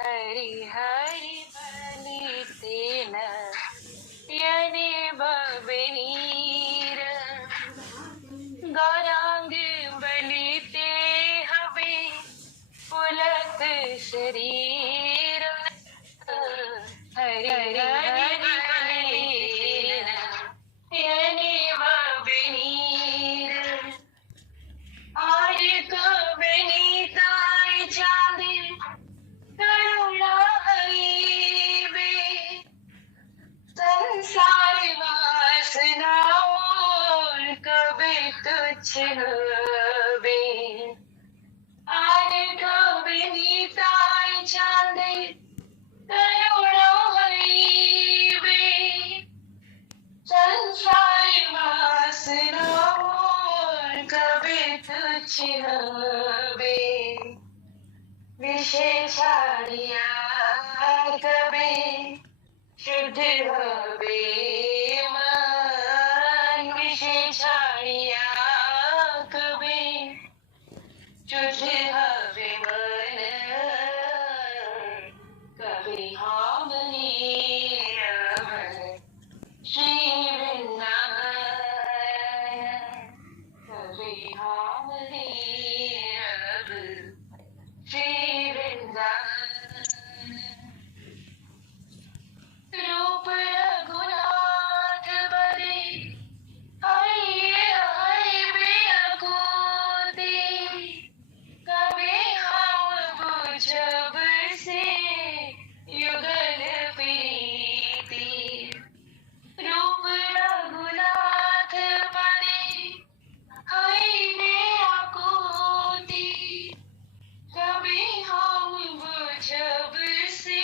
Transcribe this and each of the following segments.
हरि हरि बलितेन यने बबनीर गौरांग बलिते हवे पुलक शरीर हरि हरि बलितेन यने बबनीर आर्य को बनीताय चांदे करुणा हईबे संसार वासना मोर कभी तुच्छ हबे आर्य को बनीताय चांदे करुणा हईबे संसार वासना मोर कभी तुच्छ हबे विषय छाड़िया कभी शुद्ध हबे मन विषय छाड़िया कभी शुद्ध हबे मन कभी हम नहीं रमन श्री वृंदावन कभी हम नहीं रमन श्री वृंदावन रूप रघुनाथ बरे आइए आए बेअकुति कभी हम बुझब से युगल प्रीति रूप रघुनाथ बरे आइए बेअकुति कभी हम बुझब से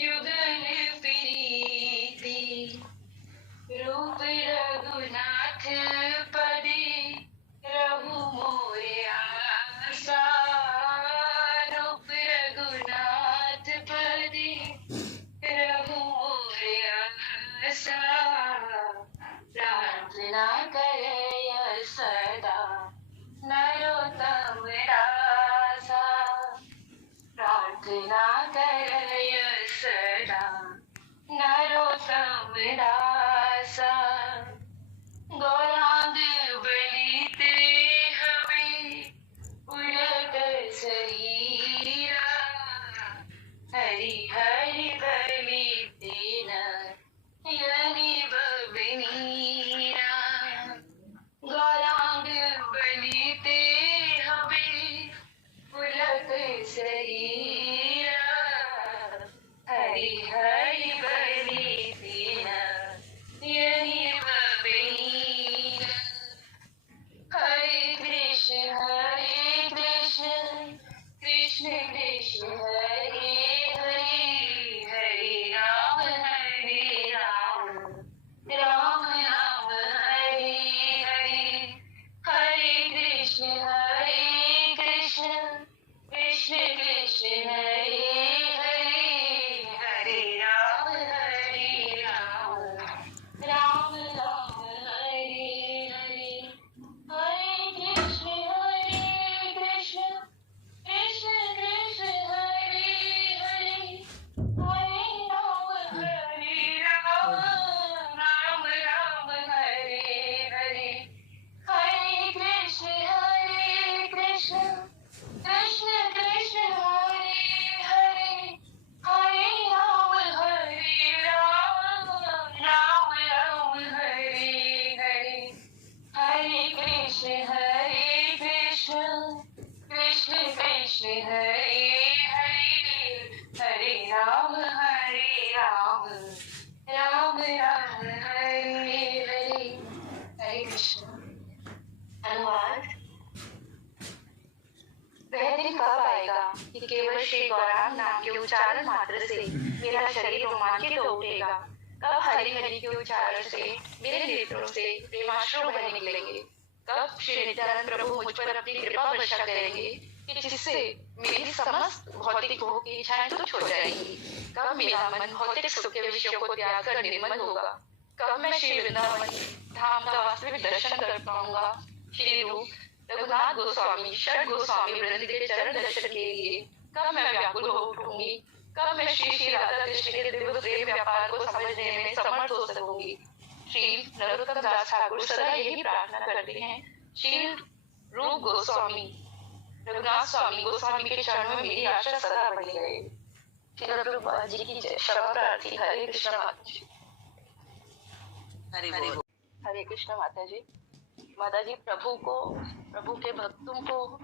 युगल प्रीति रूप रघुनाथ पदे रघु मोरे आशा रूप रघुनाथ पदे रघु मोरे आशा प्रार्थना करय सदा नरोत्तम दासा प्रार्थना करय सदा नरोत्तम दासा गौरांग बलिते हवे उलट शरीरा हरि हरि बलितेन यनि बबनीरा गौरांग बलिते हवे पुलक शरीरा हरि हरि बलितेन यनि बबनीरा हरे कृष्ण कृष्ण कृष्ण हरे हरे हरे राम राम राम हरे हरे हरे कृष्ण कृष्ण कृष्ण हरे हरे हरे राम राम राम हरे हरे हरे कृष्ण कृष्ण कृष्ण कृष्ण हरे हरे हरे राम राम राम हरे हरे हरे कृष्ण कृष्ण कृष्ण कृष्ण हरे हरे हरे राम राम राम हरे हरे हरे कृष्ण कृष्ण कृष्ण हरे हरे हरे राम राम राम हरे हरे हरे कृष्ण। अनुवाद। वह दिन कब आएगा कि केवल श्री गौरांग नाम के उच्चारण मात्र से मेरा शरीर रोमांचित हो उठेगा। कब हरि हरि के उच्चारण से मेरे नेत्रों से प्रेमाश्रु बहने निकलेंगे। कब श्री नित्यानंद प्रभु मुझ पर अपनी कृपा वर्षा करेंगे कि जिससे मेरी समस्त भौतिक भोग की इच्छाएं तुच्छ हो जाएंगी। कब मेरा मन भौतिक सुख के विषयों को त्याग कर निर्मल होगा। कब मैं श्री वृंदावन धाम का वास्तविक दर्शन कर पाऊंगा। श्री रूप रघुनाथ गोस्वामी षड गोस्वामी वृंद के चरण दर्शन के लिए कब मैं व्याकुल हो उठूंगी, कब मैं श्री श्री राधा कृष्ण के दिव्य प्रेम व्यापार को समझने में समर्थ हो सकूंगी। श्री नरोत्तम दास ठाकुर सदा यही प्रार्थना करते हैं। श्री रूप गोस्वामी रघुनाथ स्वामी गोस्वामी के चरणों में मेरी आशा सदा बनी रहे। श्री प्रभुपाद जी की जय। क्षमा प्रार्थी। हरे कृष्ण माता जी। हरे कृष्ण माता जी। माता जी, प्रभु के भक्तों को,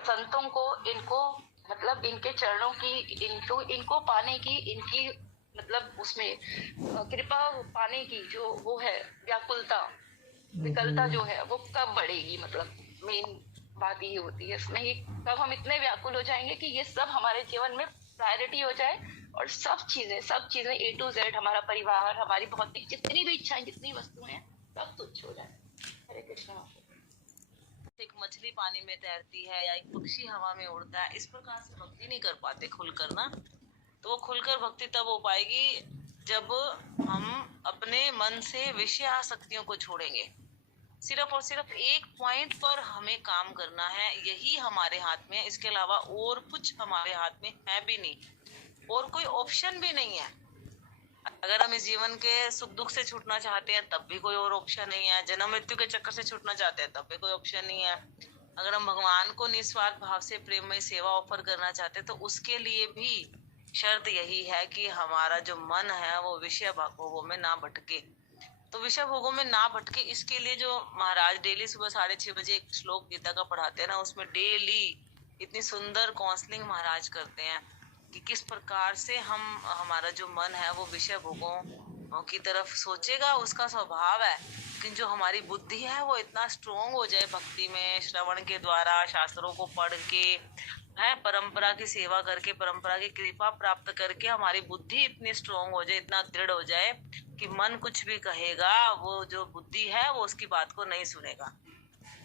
संतों को, इनको मतलब इनके चरणों की, इनको पाने की, इनकी मतलब उसमें कृपा पाने की जो वो है व्याकुलता, विकलता जो है वो कब बढ़ेगी। मतलब मेन बात ये होती है इसमें कि कब हम इतने व्याकुल हो जाएंगे कि ये सब हमारे जीवन में प्रायोरिटी हो जाए और सब चीजें A to Z, हमारा परिवार, हमारी भौतिक जितनी भी इच्छाएं, जितनी वस्तुएं हैं, सब तुच्छ हो जाए। हरे कृष्ण। एक मछली पानी में तैरती है या एक पक्षी हवा में उड़ता है, इस प्रकार से भक्ति नहीं कर पाते खुलकर ना। तो वो खुलकर भक्ति तब हो पाएगी जब हम अपने मन से विषय आसक्तियों को छोड़ेंगे। सिर्फ और सिर्फ एक पॉइंट पर हमें काम करना है, यही हमारे हाथ में है। इसके अलावा और कुछ हमारे हाथ में है भी नहीं, और कोई ऑप्शन भी नहीं है। अगर हम इस जीवन के सुख दुख से छूटना चाहते हैं तब भी कोई और ऑप्शन नहीं है। जन्म मृत्यु के चक्कर से छूटना चाहते हैं तब भी कोई ऑप्शन नहीं है। अगर हम भगवान को निस्वार्थ भाव से प्रेम में सेवा ऑफर करना चाहते हैं तो उसके लिए भी शर्त यही है कि हमारा जो मन है वो विषय भोगों में ना भटके। तो विषय भोगों में ना भटके, इसके लिए जो महाराज डेली सुबह 6:30 बजे एक श्लोक गीता का पढ़ाते हैं ना, उसमें डेली इतनी सुंदर काउंसलिंग महाराज करते हैं कि किस प्रकार से हमारा जो मन है वो विषय भोगों की तरफ सोचेगा, उसका स्वभाव है। लेकिन जो हमारी बुद्धि है वो इतना स्ट्रोंग हो जाए भक्ति में, श्रवण के द्वारा, शास्त्रों को पढ़ के, है परंपरा की सेवा करके, परंपरा की कृपा प्राप्त करके हमारी बुद्धि इतनी स्ट्रोंग हो जाए, इतना दृढ़ हो जाए कि मन कुछ भी कहेगा, वो जो बुद्धि है वो उसकी बात को नहीं सुनेगा।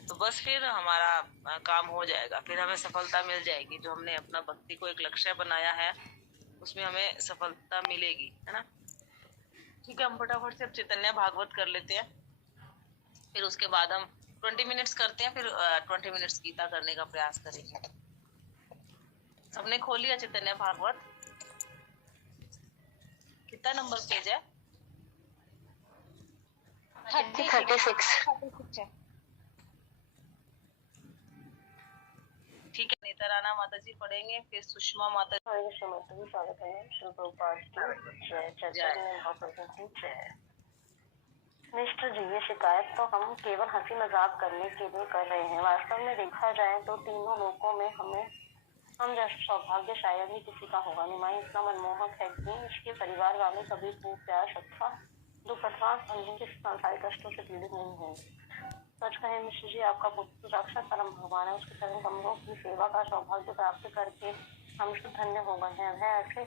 तो बस फिर हमारा काम हो जाएगा, फिर हमें सफलता मिल जाएगी। जो हमने अपना भक्ति को एक लक्ष्य बनाया है उसमें हमें सफलता मिलेगी, है ना। ठीक है, हम फटाफट से अब चैतन्य भागवत कर लेते हैं, फिर उसके बाद हम 20 मिनट्स करते हैं, फिर 20 मिनट्स गीता करने का प्रयास करेंगे। सबने खोल लिया चैतन्य भागवत? कितना नंबर पेज है? 36 है। ठीक है, नेता राणा माता जी पढ़ेंगे, फिर सुषमा माता जी। स्वागत है। श्री प्रभुपाद की जय। मिस्टर जी, ये शिकायत तो हम केवल हंसी मजाक करने के लिए कर रहे हैं। वास्तव में देखा जाए तो तीनों लोकों में हम जैसा सौभाग्य शायद ही किसी का होगा। निमाई इतना मनमोहक है कि इसके परिवार वाले कभी खूब प्यार अथवा दुख अथवा अन्य सांसारिक कष्टों से पीड़ित नहीं है। सच कहे मिश्र जी, आपका पुत्र साक्षात परम भगवान है। उसके चरण कमलों की सेवा का सौभाग्य प्राप्त करके हम सब धन्य हो गए हैं। वह ऐसे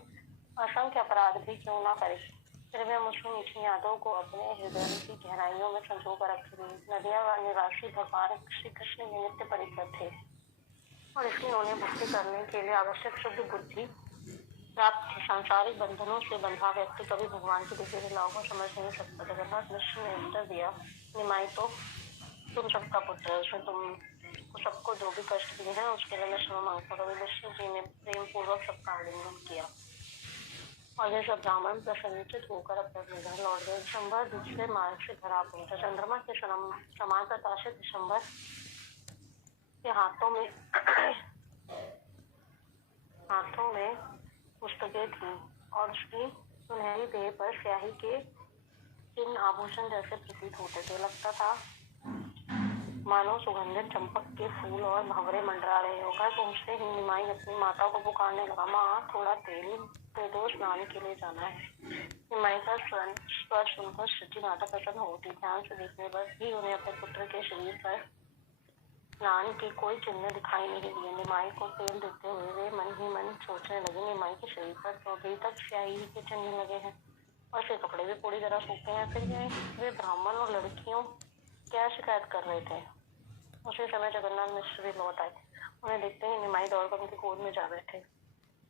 असंख्य अपराध भी क्यों ना करे, फिर भी हम उसको मीठी यादों को अपने हृदय की गहराइयों में संजो कर रखेंगे। नदिया निवासी भगवान श्री कृष्ण निमित्त परिचित थे और इसलिए उन्हें भक्ति करने के लिए आवश्यक शुद्ध बुद्धि प्राप्त थी। सांसारिक बंधनों से बंधा व्यक्ति कभी भगवान की दिव्य लीलाओं को समझ नहीं सकता। जगन्नाथ मिश्र ने उत्तर दिया, निमाई तो तुम सबका पुत्र है, उसने तुम सबको जो भी कष्ट दिए हैं उसके लिए मैं क्षमा मांगता हूँ। विष्णु जी ने प्रेम पूर्वक सबका आलिंगन किया और वे सब ब्राह्मण प्रसन्नचित होकर अपने घर लौट गए। दिसंबर दूसरे मार्ग से घर आ पहुंचा। चंद्रमा के समान प्रकाशित दिसंबर के हाथों में पुस्तकें थी और उसकी सुनहरी देह पर स्याही के चिन्ह आभूषण जैसे प्रतीत होते थे। लगता था मानो सुगंधित चंपक के फूल और भंवरे मंडरा रहे हो। घर पहुंचते ही निमाई अपनी माता को पुकारने लगा, माँ थोड़ा तेल दे दो, स्नान के लिए जाना है। निमाई का स्वर सुनकर सच्ची माता प्रसन्न होती। ध्यान से देखने पर भी उन्हें अपने पुत्र के शरीर पर स्नान के कोई चिन्ह दिखाई नहीं दिए। निमाई को तेल देते हुए वे मन ही मन सोचने लगे, निमाई के शरीर पर तो अभी तक स्याही के चिन्ह लगे हैं और उसके कपड़े भी पूरी तरह सूखे हैं। फिर वे ब्राह्मण और लड़कियों क्या शिकायत कर रहे थे। उसी समय जगन्नाथ मिश्र भी लौट आए। उन्हें देखते ही निमाई दौड़कर उनकी गोद में जा बैठे।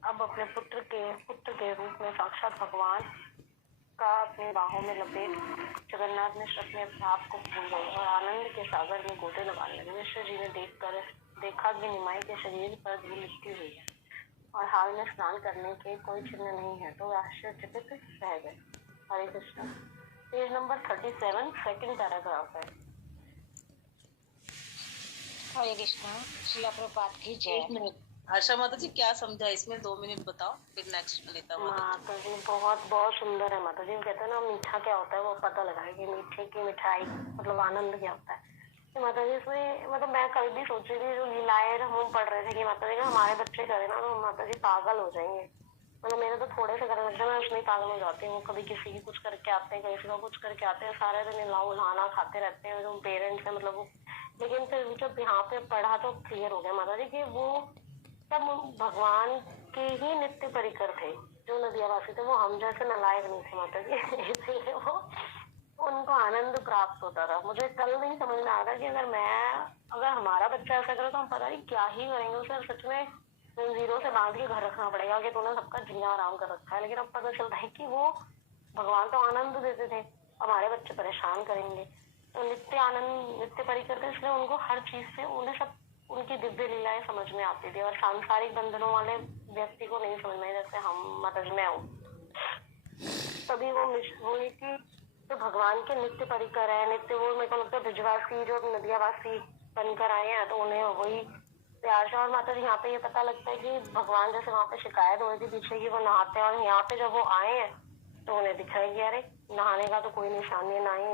अब अपने पुत्र के रूप में साक्षात भगवान का अपनी बाहों में लपेट जगन्नाथ मिश्र अपने आप को भूल गए और आनंद के सागर में गोते लगाने लगे। मिश्र जी ने देखा कि निमाई के शरीर पर धूल लिपटी हुई है और हाल में स्नान करने के कोई चिन्ह नहीं है, तो आश्चर्यचकित रह गए। Hare Krishna. Page number 37 second paragraph है। हरे कृष्णा। श्रीला प्रभुपाद की जय। एक मिनट हर्षा माता जी, क्या समझा इसमें? 2 मिनट बताओ, फिर नेक्स्ट लेता हूँ। माता जी बहुत बहुत सुंदर है माता जी। कहते हैं ना मीठा क्या होता है वो पता लगा है कि मीठे की मिठाई मतलब आनंद क्या होता है। तो माता जी इसमें मतलब मैं कभी भी सोच रही थी जो लीलाएं हम पढ़ रहे थे कि माता जी का हमारे बच्चे करें ना तो माता जी पागल हो जाएंगे। मतलब मेरे तो थोड़े से करने लगता है, मैं उसमें पागल हो जाती हूँ। कभी किसी की कुछ करके आते हैं, किसी का कुछ करके आते हैं, सारे दिन नहाना खाते रहते हैं जो पेरेंट्स है मतलब वो। लेकिन फिर जब यहाँ पे पढ़ा तो क्लियर हो गया माता जी की वो सब भगवान के ही नित्य परिकर थे। जो नदियावासी थे वो हम जैसे नालायक नहीं थे माता जी। इसीलिए वो उनको आनंद प्राप्त होता था। मुझे कल नहीं समझ में आ रहा कि अगर हमारा बच्चा ऐसा करे तो हम पता नहीं क्या ही करेंगे। उसे सच में जंजीरों से बांध के घर रखना पड़ेगा कि तूने सबका जीना आराम कर रखा है। लेकिन अब पता चलता है कि वो भगवान तो आनंद देते थे, हमारे बच्चे परेशान करेंगे। तो नित्य आनंद नित्य परिकर थे, इसलिए उनको हर चीज से उन्हें सब उनकी दिव्य लीलाएं समझ में आती थी और सांसारिक बंधनों वाले व्यक्ति को नहीं समझ में, जैसे हम मतलब मैं हूँ। तभी वो हुई कि तो भगवान के नित्य परिकर है। नित्य वो मेरे को लगता है ब्रजवासी जो नदियावासी बनकर आए हैं तो उन्हें वही प्यार से। और माता जी यहाँ पे ये पता लगता है कि भगवान जैसे वहाँ पे शिकायत हो रही थी पीछे की वो नहाते हैं, और यहाँ पे जब वो आए हैं तो उन्हें दिखाई गया अरे नहाने का तो कोई निशान नहीं, ना ही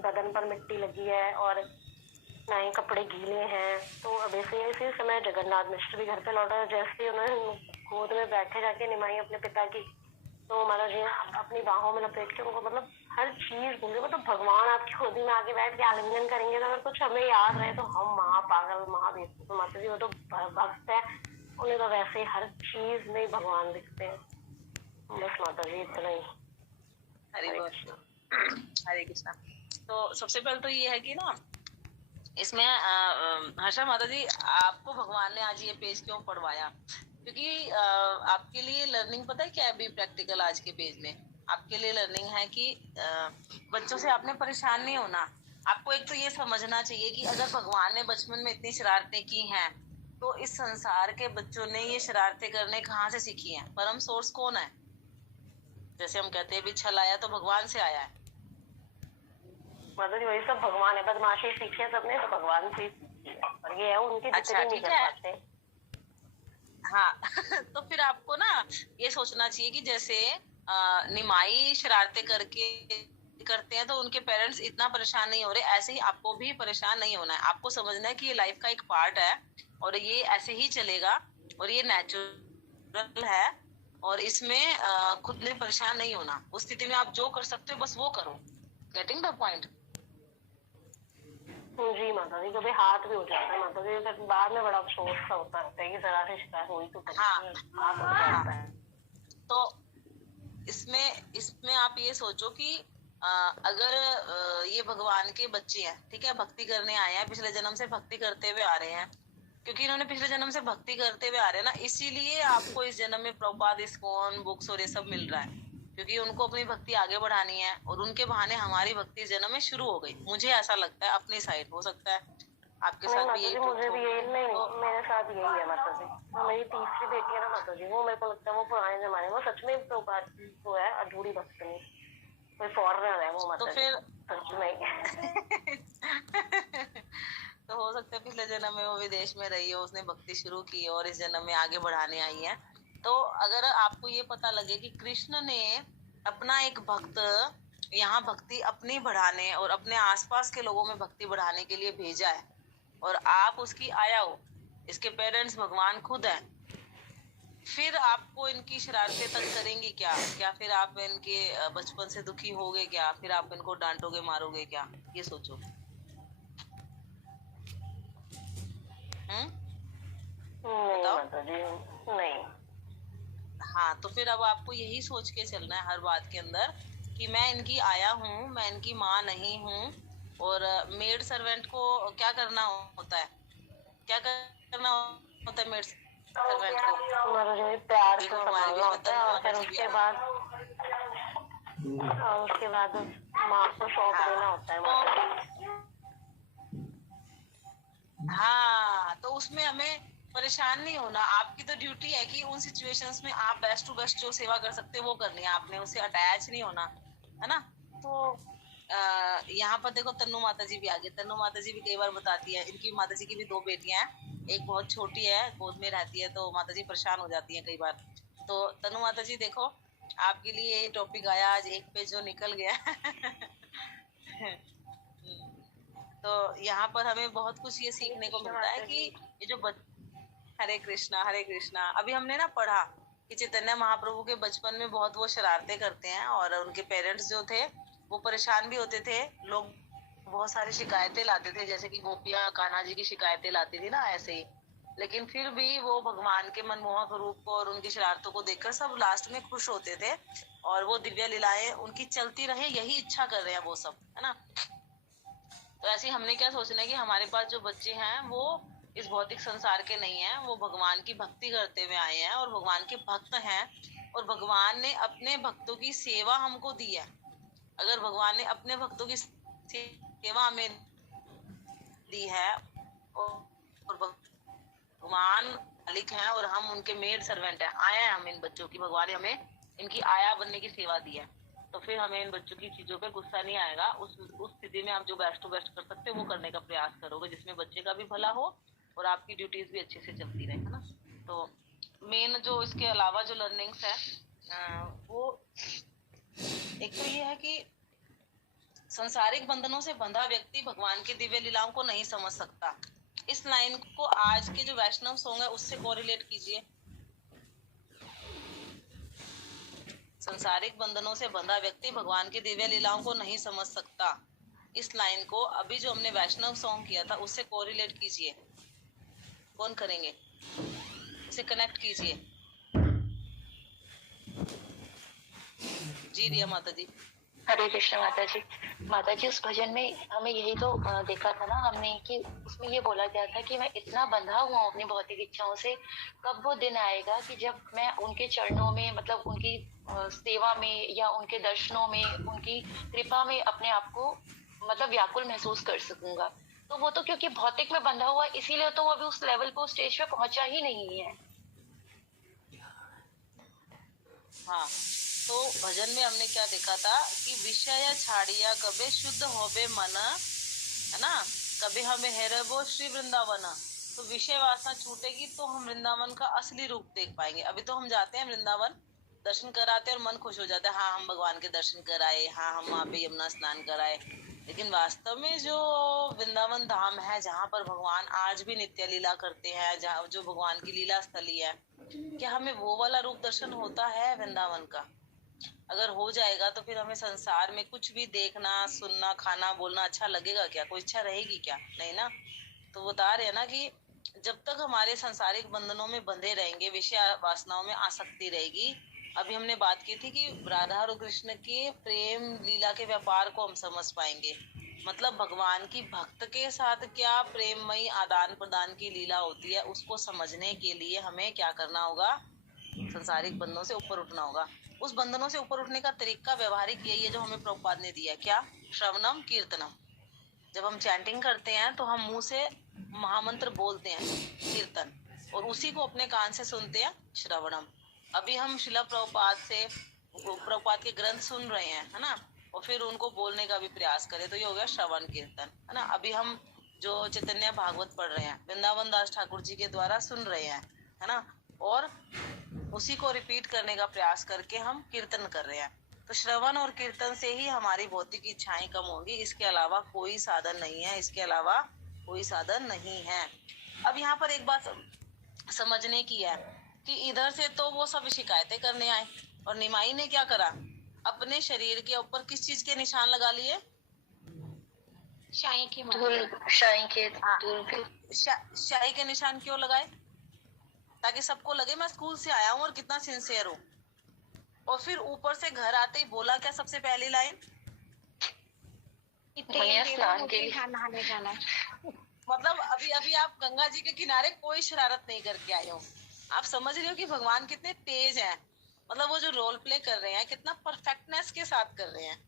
बदन पर मिट्टी लगी है और ना ही कपड़े गीले हैं। तो अब इसी समय जगन्नाथ मिश्र भी घर पे लौटा। जैसे उन्होंने गोद में बैठे जाके निमाई अपने पिता की, तो महाराज जी अपनी बाहों में लपेट के उनको मतलब हर चीज भूल गए। मतलब भगवान आपकी गोदी में आके बैठ के आलिंगन करेंगे तो अगर कुछ हमें याद रहे तो हम महापागल महावेद। तो माता जी वो तो भक्त है, उन्हें तो वैसे ही हर चीज में भगवान दिखते हैं। बस माता जी इतना ही। हरे कृष्णा। तो सबसे पहले तो ये है कि ना इसमें हर्षा माता जी आपको भगवान ने आज ये पेज क्यों पढ़वाया? क्योंकि आपके लिए लर्निंग पता है क्या है? अभी प्रैक्टिकल आज के पेज में आपके लिए लर्निंग है कि बच्चों से आपने परेशान नहीं होना। आपको एक तो ये समझना चाहिए कि अगर भगवान ने बचपन में इतनी शरारतें की हैं तो इस संसार के बच्चों ने ये शरारतें करने कहाँ से सीखी हैं? परम सोर्स कौन है? जैसे हम कहते हैं भी छल आया तो भगवान से आया है। माता जी वही सब भगवान है, बदमाशी सीखी है सबने तो भगवान से। और ये है उनके अच्छा ठीक है। हाँ तो फिर आपको ना ये सोचना चाहिए कि जैसे निमाई शरारतें करते हैं तो उनके पेरेंट्स इतना परेशान नहीं हो रहे, ऐसे ही आपको भी परेशान नहीं होना है। आपको समझना है कि ये लाइफ का एक पार्ट है और ये ऐसे ही चलेगा और ये नेचुरल है और इसमें खुद में परेशान नहीं होना। उस स्थिति में आप जो कर सकते हो बस वो करो। Getting the point? जी माता जी कभी हाथ भी हो जाता है माता जी, बाद में बड़ा अफसोस सा होता है कि जरा से शिकायत हुई तो हाँ। तो इसमें आप ये सोचो कि अगर ये भगवान के बच्चे हैं, ठीक है, भक्ति करने आए हैं, पिछले जन्म से भक्ति करते हुए आ रहे हैं, क्योंकि इन्होंने पिछले जन्म से भक्ति करते हुए आ रहे हैं ना, इसीलिए आपको इस जन्म में प्रभुपाद इस्कॉन बुक्स और ये सब मिल रहा है, क्योंकि उनको अपनी भक्ति आगे बढ़ानी है और उनके बहाने हमारी भक्ति जन्म में शुरू हो गई। मुझे ऐसा लगता है अपनी साइड, हो सकता है आपके साथ भी यही। मुझे भी यही नहीं, मेरे साथ यही है माता जी। मेरी तीसरी बेटी है ना माता जी, वो मेरे को लगता है वो पुराने जमाने में सच में प्रभुपाद वो है अधूरी भक्त नहीं, कोई फॉरनर है वो माता तो फिर सच में। तो हो सकता है पिछले जन्म में वो विदेश में रही हो, उसने भक्ति शुरू की और इस जन्म में आगे बढ़ाने आई है। तो अगर आपको ये पता लगे कि कृष्ण ने अपना एक भक्त यहाँ भक्ति अपनी बढ़ाने और अपने आसपास के लोगों में भक्ति बढ़ाने के लिए भेजा है और आप उसकी आया हो, इसके पेरेंट्स भगवान खुद हैं, फिर आपको इनकी शरारतें तक करेंगी क्या? क्या फिर आप इनके बचपन से दुखी होगे क्या? फिर आप इनको डांटोगे मारोगे क्या? ये सोचो। नहीं। हाँ तो फिर अब आपको यही सोच के चलना है हर बात के अंदर कि मैं इनकी आया हूँ, मैं इनकी माँ नहीं हूँ। और मेड सर्वेंट को क्या करना होता है? क्या करना होता है मेड सर्वेंट को? प्यार से संभालना होता है और फिर उसके बाद माँ को सौंप देना होता है। हाँ तो उसमें हमें परेशान नहीं होना। आपकी तो ड्यूटी है कि उन सिचुएशंस में आप बेस्ट टू बेस्ट जो सेवा कर सकते हो वो करनी है आपने, उससे अटैच नहीं होना, है ना। तो यहाँ पर देखो तन्नू माता जी भी आ गई। तन्नू माता जी भी कई बार बताती है, इनकी माता जी की भी 2 बेटियां हैं, एक बहुत छोटी है, गोद में रहती है, तो माता जी परेशान हो जाती है कई बार। तो तन्नू माता जी देखो, आपके लिए ये टॉपिक आया आज, एक पे जो निकल गया तो यहाँ पर हमें बहुत कुछ ये सीखने को मिलता है कि ये जो हरे कृष्णा, हरे कृष्णा। अभी हमने ना पढ़ा कि चैतन्य महाप्रभु के बचपन में बहुत वो शरारतें करते हैं और उनके पेरेंट्स जो थे वो परेशान भी होते थे। लोग बहुत सारी शिकायतें लाते थे, जैसे कि गोपियां कान्हा जी की शिकायतें लाती थी ना, ऐसे ही। लेकिन फिर भी वो भगवान के मनमोहक रूप को और उनकी शरारतों को देखकर सब लास्ट में खुश होते थे और वो दिव्य लीलाएं उनकी चलती रहे, यही इच्छा कर रहे हैं वो सब, है ना। तो ऐसे ही हमने क्या सोचना है कि हमारे पास जो बच्चे हैं वो इस भौतिक संसार के नहीं है, वो भगवान की भक्ति करते हुए आए हैं और भगवान के भक्त हैं, और भगवान ने अपने भक्तों की सेवा हमको दी है। अगर भगवान ने अपने भक्तों की सेवा हमें दी है और भगवान मालिक हैं और हम उनके मेड सर्वेंट हैं, आया है हम इन बच्चों की, भगवान ने हमें इनकी आया बनने की सेवा दी है, तो फिर हमें इन बच्चों की चीजों पे गुस्सा नहीं आएगा। उस स्थिति में आप जो बेस्ट टू बेस्ट कर सकते हो वो करने का प्रयास करोगे, जिसमें बच्चे का भी भला हो और आपकी ड्यूटीज भी अच्छे से चलती रहे, है ना। तो मेन जो इसके अलावा जो लर्निंग्स है वो एक तो ये है कि संसारिक बंधनों से बंधा व्यक्ति भगवान की दिव्य लीलाओं को नहीं समझ सकता। इस लाइन को आज के जो वैष्णव सॉन्ग है उससे कोरिलेट कीजिए। संसारिक बंधनों से बंधा व्यक्ति भगवान की दिव्य लीलाओं को नहीं समझ सकता। इस लाइन को अभी जो हमने वैष्णव सॉन्ग किया था उससे कोरिलेट कीजिए। कौन करेंगे, उसे कनेक्ट कीजिए। जी रिया माता जी। हरे कृष्ण माता जी। माता जी उस भजन में हमें यही तो देखा था ना हमने कि उसमें ये बोला गया था कि मैं इतना बंधा हुआ हूँ अपनी भौतिक इच्छाओं से, कब वो दिन आएगा कि जब मैं उनके चरणों में, मतलब उनकी सेवा में या उनके दर्शनों में, उनकी कृपा में अपने आप को मतलब व्याकुल महसूस कर सकूंगा। तो वो तो क्योंकि भौतिक में बंधा हुआ इसीलिए तो वो अभी उस लेवल पे, उस स्टेज पे पहुंचा ही नहीं है। हाँ, तो भजन में हमने क्या देखा था कि विषय छाड़िया कबे शुद्ध होबे मन, है ना, कभी हमें हेरबो श्री वृंदावन। तो विषय वासना छूटेगी तो हम वृंदावन का असली रूप देख पाएंगे। अभी तो हम जाते हैं वृंदावन, दर्शन कराते हैं और मन खुश हो जाता है, हाँ हम भगवान के दर्शन कराए, हाँ हम वहाँ पे यमुना स्नान कराए। लेकिन वास्तव में जो वृंदावन धाम है जहाँ पर भगवान आज भी नित्य लीला करते हैं, जहाँ जो भगवान की लीला स्थली है, क्या हमें वो वाला रूप दर्शन होता है वृंदावन का? अगर हो जाएगा तो फिर हमें संसार में कुछ भी देखना, सुनना, खाना, बोलना अच्छा लगेगा क्या? कोई इच्छा रहेगी क्या? नहीं ना। तो बता रहे हैं ना कि जब तक हमारे संसारिक बंधनों में बंधे रहेंगे, विषय वासनाओं में आसक्ति रहेगी। अभी हमने बात की थी कि राधा और कृष्ण के प्रेम लीला के व्यापार को हम समझ पाएंगे, मतलब भगवान की भक्त के साथ क्या प्रेममयी आदान प्रदान की लीला होती है, उसको समझने के लिए हमें क्या करना होगा? संसारिक बंधनों से ऊपर उठना होगा। उस बंधनों से ऊपर उठने का तरीका व्यवहारिक यही है जो हमें प्रभुपाद ने दिया। क्या? श्रवणम कीर्तनम। जब हम चैंटिंग करते हैं तो हम मुंह से महामंत्र बोलते हैं, कीर्तन, और उसी को अपने कान से सुनते हैं, श्रवणम। अभी हम शिला प्रभुपाद के ग्रंथ सुन रहे हैं, है ना, और फिर उनको बोलने का भी प्रयास करें तो ये हो गया श्रवण कीर्तन, है ना। अभी हम जो चैतन्य भागवत पढ़ रहे हैं, वृंदावन दास ठाकुर जी के द्वारा सुन रहे हैं, है ना, और उसी को रिपीट करने का प्रयास करके हम कीर्तन कर रहे हैं। तो श्रवण और कीर्तन से ही हमारी भौतिक इच्छाएं कम होंगी, इसके अलावा कोई साधन नहीं है, इसके अलावा कोई साधन नहीं है। अब यहाँ पर एक बात समझने की है कि इधर से तो वो सब शिकायतें करने आए और निमाई ने क्या करा? अपने शरीर के ऊपर किस चीज के निशान लगा लिए? शाही की शाही के निशान क्यों लगाए? ताकि सबको लगे मैं स्कूल से आया हूँ और कितना सिंसियर हूँ। और फिर ऊपर से घर आते ही बोला क्या सबसे पहली लाइन? स्नान के लिए नहाने जाना। मतलब अभी अभी आप गंगा जी के किनारे कोई शरारत नहीं करके आए हो। आप समझ रहे हो कि भगवान कितने तेज हैं, मतलब वो जो रोल प्ले कर रहे हैं कितना परफेक्टनेस के साथ कर रहे हैं।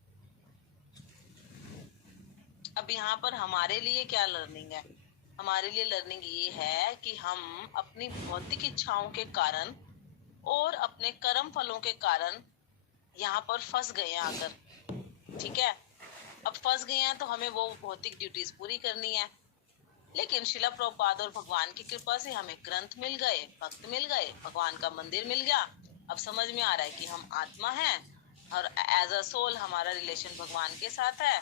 अब यहाँ पर हमारे लिए क्या लर्निंग है? हमारे लिए लर्निंग ये है कि हम अपनी भौतिक इच्छाओं के कारण और अपने कर्म फलों के कारण यहाँ पर फंस गए हैं आकर, ठीक है। अब फंस गए हैं तो हमें वो भौतिक ड्यूटीज पूरी करनी है। लेकिन शिला प्रभुपाद और भगवान की कृपा से हमें ग्रंथ मिल गए, भक्त मिल गए, भगवान का मंदिर मिल गया। अब समझ में आ रहा है कि हम आत्मा हैं और एज अ सोल हमारा रिलेशन भगवान के साथ है।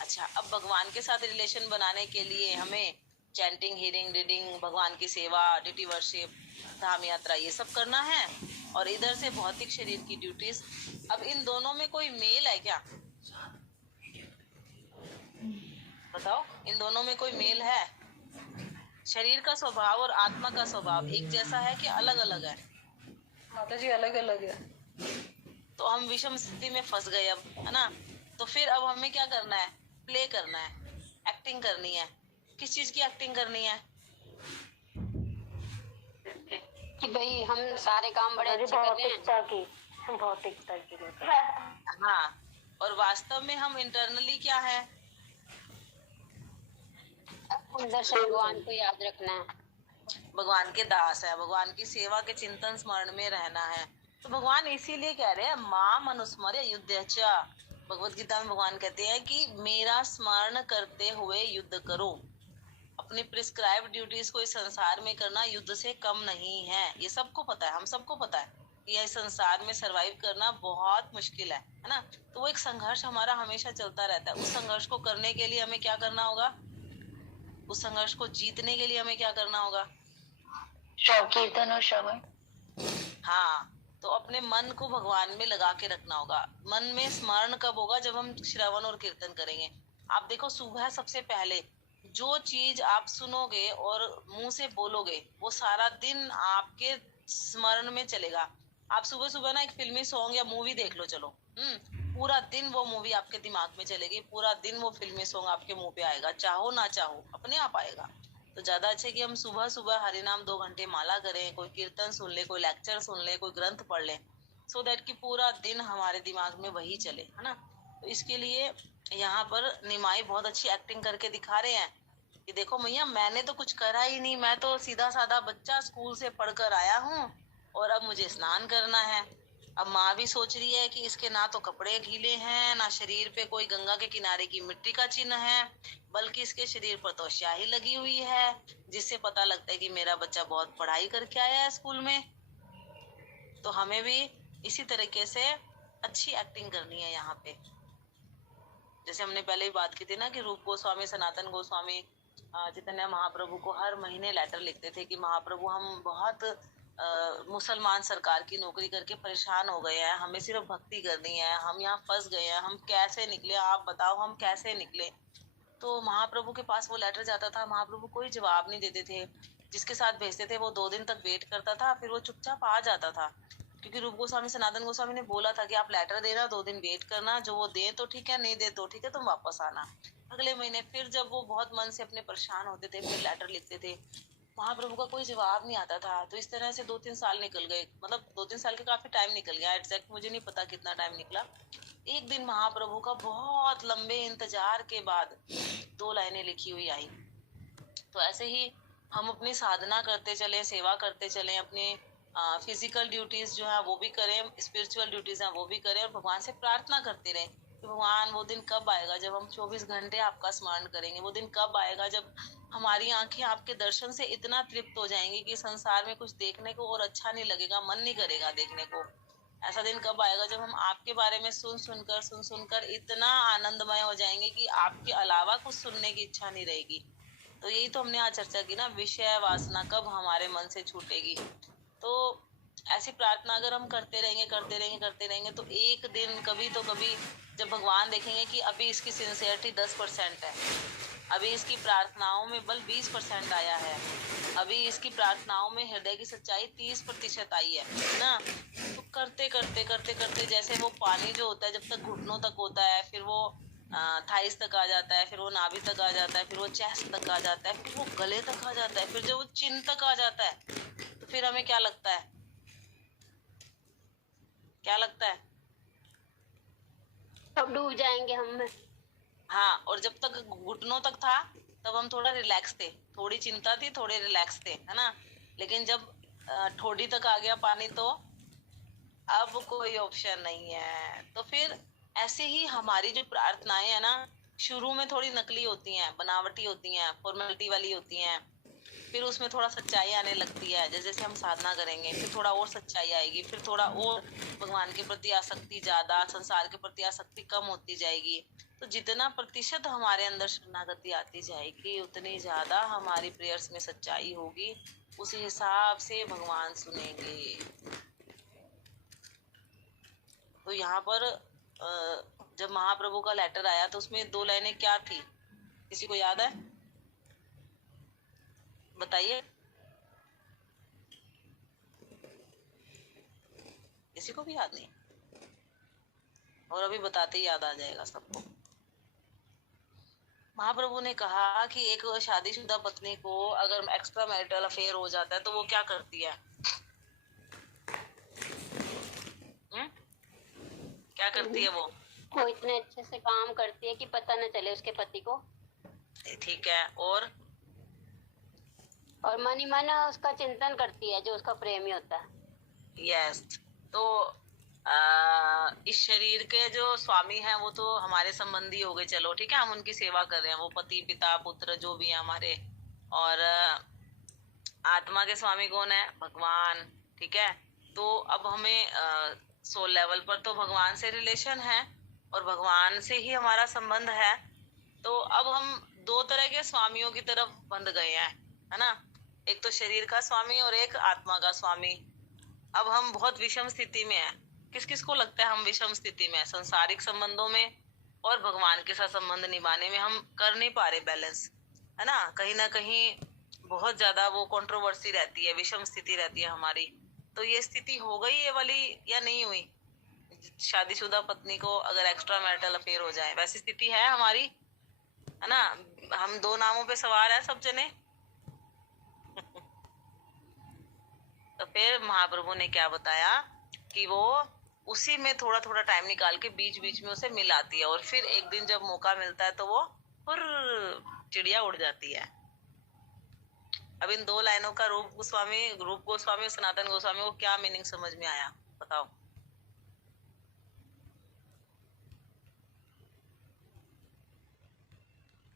अच्छा, अब भगवान के साथ रिलेशन बनाने के लिए हमें चैंटिंग, हीरिंग, रीडिंग, भगवान की सेवा, डिटी वर्शिप, धाम यात्रा, ये सब करना है। और इधर से भौतिक शरीर की ड्यूटीज। अब इन दोनों में कोई मेल है क्या? बताओ, इन दोनों में कोई मेल है? शरीर का स्वभाव और आत्मा का स्वभाव एक जैसा है कि अलग अलग है? माता जी अलग अलग है। तो हम विषम स्थिति में फंस गए अब, है ना। तो फिर अब हमें क्या करना है? प्ले करना है, एक्टिंग करनी है। किस चीज की एक्टिंग करनी है? कि भाई हम सारे काम बड़े अच्छे कर रहे हैं। भौतिकता की हाँ, और वास्तव में हम इंटरनली क्या है? अंदर से भगवान को याद रखना है, भगवान के दास है, भगवान की सेवा के चिंतन स्मरण में रहना है। तो भगवान इसीलिए कह रहे हैं मां मनुस्मर्य युद्धश्च। भगवत गीता में भगवान कहते हैं कि मेरा स्मरण करते हुए युद्ध करो। अपनी प्रिस्क्राइब ड्यूटीज को इस संसार में करना युद्ध से कम नहीं है। ये सबको पता है, हम सबको पता है कि यह संसार में सरवाइव करना बहुत मुश्किल है ना। तो वो एक संघर्ष हमारा हमेशा चलता रहता है। उस संघर्ष को करने के लिए हमें क्या करना होगा? उस संघर्ष को जीतने के लिए हमें क्या करना होगा? कीर्तन और श्रवण। हाँ, तो अपने मन को भगवान में लगा के रखना होगा। मन में स्मरण कब होगा? जब हम श्रवण और कीर्तन करेंगे। आप देखो, सुबह सबसे पहले जो चीज आप सुनोगे और मुंह से बोलोगे वो सारा दिन आपके स्मरण में चलेगा। आप सुबह सुबह ना एक फिल्मी सॉन्ग या मूवी देख लो, चलो, पूरा दिन वो मूवी आपके दिमाग में चलेगी, पूरा दिन वो फिल्मी सॉन्ग आपके मुंह पे आएगा, चाहो ना चाहो अपने आप आएगा। तो ज्यादा अच्छे कि हम सुबह सुबह हरिनाम 2 घंटे माला करें, कोई कीर्तन सुन ले, कोई लेक्चर सुन ले, कोई ग्रंथ पढ़ ले, सो दैट कि पूरा दिन हमारे दिमाग में वही चले, है ना। तो इसके लिए यहाँ पर निमाई बहुत अच्छी एक्टिंग करके दिखा रहे हैं कि देखो मैया, मैंने तो कुछ करा ही नहीं, मैं तो सीधा साधा बच्चा स्कूल से पढ़कर आया हूँ और अब मुझे स्नान करना है। अब माँ भी सोच रही है कि इसके ना तो कपड़े गीले हैं, ना शरीर पे कोई गंगा के किनारे की मिट्टी का चिन्ह है, बल्कि इसके शरीर पर तो स्याही लगी हुई है, जिससे पता लगता है कि मेरा बच्चा बहुत पढ़ाई करके आया है स्कूल में। तो हमें भी इसी तरीके से अच्छी एक्टिंग करनी है यहाँ पे। जैसे हमने पहले ही बात की थी ना कि रूप गोस्वामी, सनातन गोस्वामी, चैतन्य महाप्रभु को हर महीने लेटर लिखते थे कि महाप्रभु, हम बहुत मुसलमान सरकार की नौकरी करके परेशान हो गए हैं, हमें सिर्फ भक्ति करनी है, हम यहाँ फंस गए हैं, हम कैसे निकले, आप बताओ हम कैसे निकले। तो महाप्रभु के पास वो लेटर जाता था, महाप्रभु कोई जवाब नहीं देते थे। जिसके साथ भेजते थे वो 2 दिन तक वेट करता था, फिर वो चुपचाप आ जाता था, क्योंकि रूप गोस्वामी, सनातन गोस्वामी ने बोला था कि आप लेटर देना, 2 दिन वेट करना, जो वो दे तो ठीक है, नहीं दे तो ठीक है, तुम वापस आना अगले महीने। फिर जब वो बहुत मन से अपने परेशान होते थे, फिर लेटर लिखते थे, महाप्रभु का कोई जवाब नहीं आता था। तो इस तरह से 2-3 साल निकल गए, मतलब 2-3 साल के काफी टाइम निकल गया, एग्जैक्ट मुझे नहीं पता कितना टाइम निकला। एक दिन महाप्रभु का बहुत लंबे इंतजार के बाद 2 लाइनें लिखी हुई आई। तो ऐसे ही हम अपनी साधना करते चले, सेवा करते चले, अपने फिजिकल ड्यूटीज जो है वो भी करें, स्पिरिचुअल ड्यूटीज हैं वो भी करें, और भगवान से प्रार्थना करते रहें कि भगवान, वो दिन कब आएगा जब हम 24 घंटे आपका स्मरण करेंगे, वो दिन कब आएगा जब हमारी आंखें आपके दर्शन से इतना तृप्त हो जाएंगी कि संसार में कुछ देखने को और अच्छा नहीं लगेगा, मन नहीं करेगा देखने को। ऐसा दिन कब आएगा जब हम आपके बारे में सुन सुनकर इतना आनंदमय हो जाएंगे कि आपके अलावा कुछ सुनने की इच्छा नहीं रहेगी। तो यही तो हमने आज चर्चा की ना, विषय वासना कब हमारे मन से छूटेगी। तो ऐसी प्रार्थना अगर हम करते रहेंगे तो एक दिन कभी तो कभी जब भगवान देखेंगे कि अभी इसकी सिंसियरिटी 10% है, अभी इसकी प्रार्थनाओं में बल 20% आया है, अभी इसकी प्रार्थनाओं में हृदय की सच्चाई 30% आई है ना। तो करते जैसे वो पानी जो होता है जब तक घुटनों तक होता है, फिर वो थाइस तक आ जाता है, फिर वो नाभि तक आ जाता है, फिर वो चेस्ट तक आ जाता है, फिर वो गले तक आ जाता है, फिर जब वो चिन तक आ जाता है, तो फिर हमें क्या लगता है? क्या लगता है? अब डूब जाएंगे हम में। हाँ, और जब तक घुटनों तक था तब हम थोड़ा रिलैक्स थे, थोड़ी चिंता थी, थोड़े रिलैक्स थे, है ना। लेकिन जब ठोडी तक आ गया पानी तो अब कोई ऑप्शन नहीं है। तो फिर ऐसे ही हमारी जो प्रार्थनाएं है ना, शुरू में थोड़ी नकली होती हैं, बनावटी होती हैं, फॉर्मेलिटी वाली होती हैं, फिर उसमें थोड़ा सच्चाई आने लगती है। जैसे जैसे हम साधना करेंगे फिर थोड़ा और सच्चाई आएगी, फिर थोड़ा और भगवान के प्रति आसक्ति ज्यादा, संसार के प्रति आसक्ति कम होती जाएगी। तो जितना प्रतिशत हमारे अंदर शरणागति आती जाएगी उतनी ज्यादा हमारी प्रेयर्स में सच्चाई होगी, उसी हिसाब से भगवान सुनेंगे। तो यहाँ पर जब महाप्रभु का लेटर आया तो उसमें 2 लाइनें क्या थी, किसी को याद है? बताइए, किसी को भी याद नहीं? और अभी बताते ही याद आ जाएगा सबको। महाप्रभु ने कहा कि एक शादीशुदा पत्नी को अगर एक्स्ट्रा मैरिटल अफेयर हो जाता है तो वो क्या करती है? क्या करती है वो इतने अच्छे से काम करती है कि पता न चले उसके पति को। ठीक है। और मन ही मन उसका चिंतन करती है जो उसका प्रेमी होता है। यस। तो इस शरीर के जो स्वामी हैं वो तो हमारे संबंधी हो गए, चलो ठीक है, हम उनकी सेवा कर रहे हैं, वो पति पिता पुत्र जो भी है हमारे। और आत्मा के स्वामी कौन है? भगवान, ठीक है। तो अब हमें सोल लेवल पर तो भगवान से रिलेशन है और भगवान से ही हमारा संबंध है। तो अब हम 2 तरह के स्वामियों की तरफ बंध गए हैं, है ना। एक तो शरीर का स्वामी और एक आत्मा का स्वामी। अब हम बहुत विषम स्थिति में हैं। किस किस को लगता है हम विषम स्थिति में? संसारिक संबंधों में और भगवान के साथ संबंध निभाने में हम कर नहीं पा रहे बैलेंस, है ना कहीं बहुत ज्यादा वो कंट्रोवर्सी रहती है, विषम स्थिति रहती है हमारी। तो ये स्थिति हो गई ये वाली या नहीं हुई? शादीशुदा पत्नी को अगर एक्स्ट्रा मैरिटल अफेयर हो जाए, वैसी स्थिति है हमारी, है ना। हम 2 नावों पे सवार है सब जने। तो फिर महाप्रभु ने क्या बताया कि वो उसी में थोड़ा थोड़ा टाइम निकाल के बीच बीच में उसे मिलाती है, और फिर एक दिन जब मौका मिलता है तो वो चिड़िया उड़ जाती है। अब इन 2 लाइनों का रूप गोस्वामी और सनातन गोस्वामी को क्या मीनिंग समझ में आया, बताओ।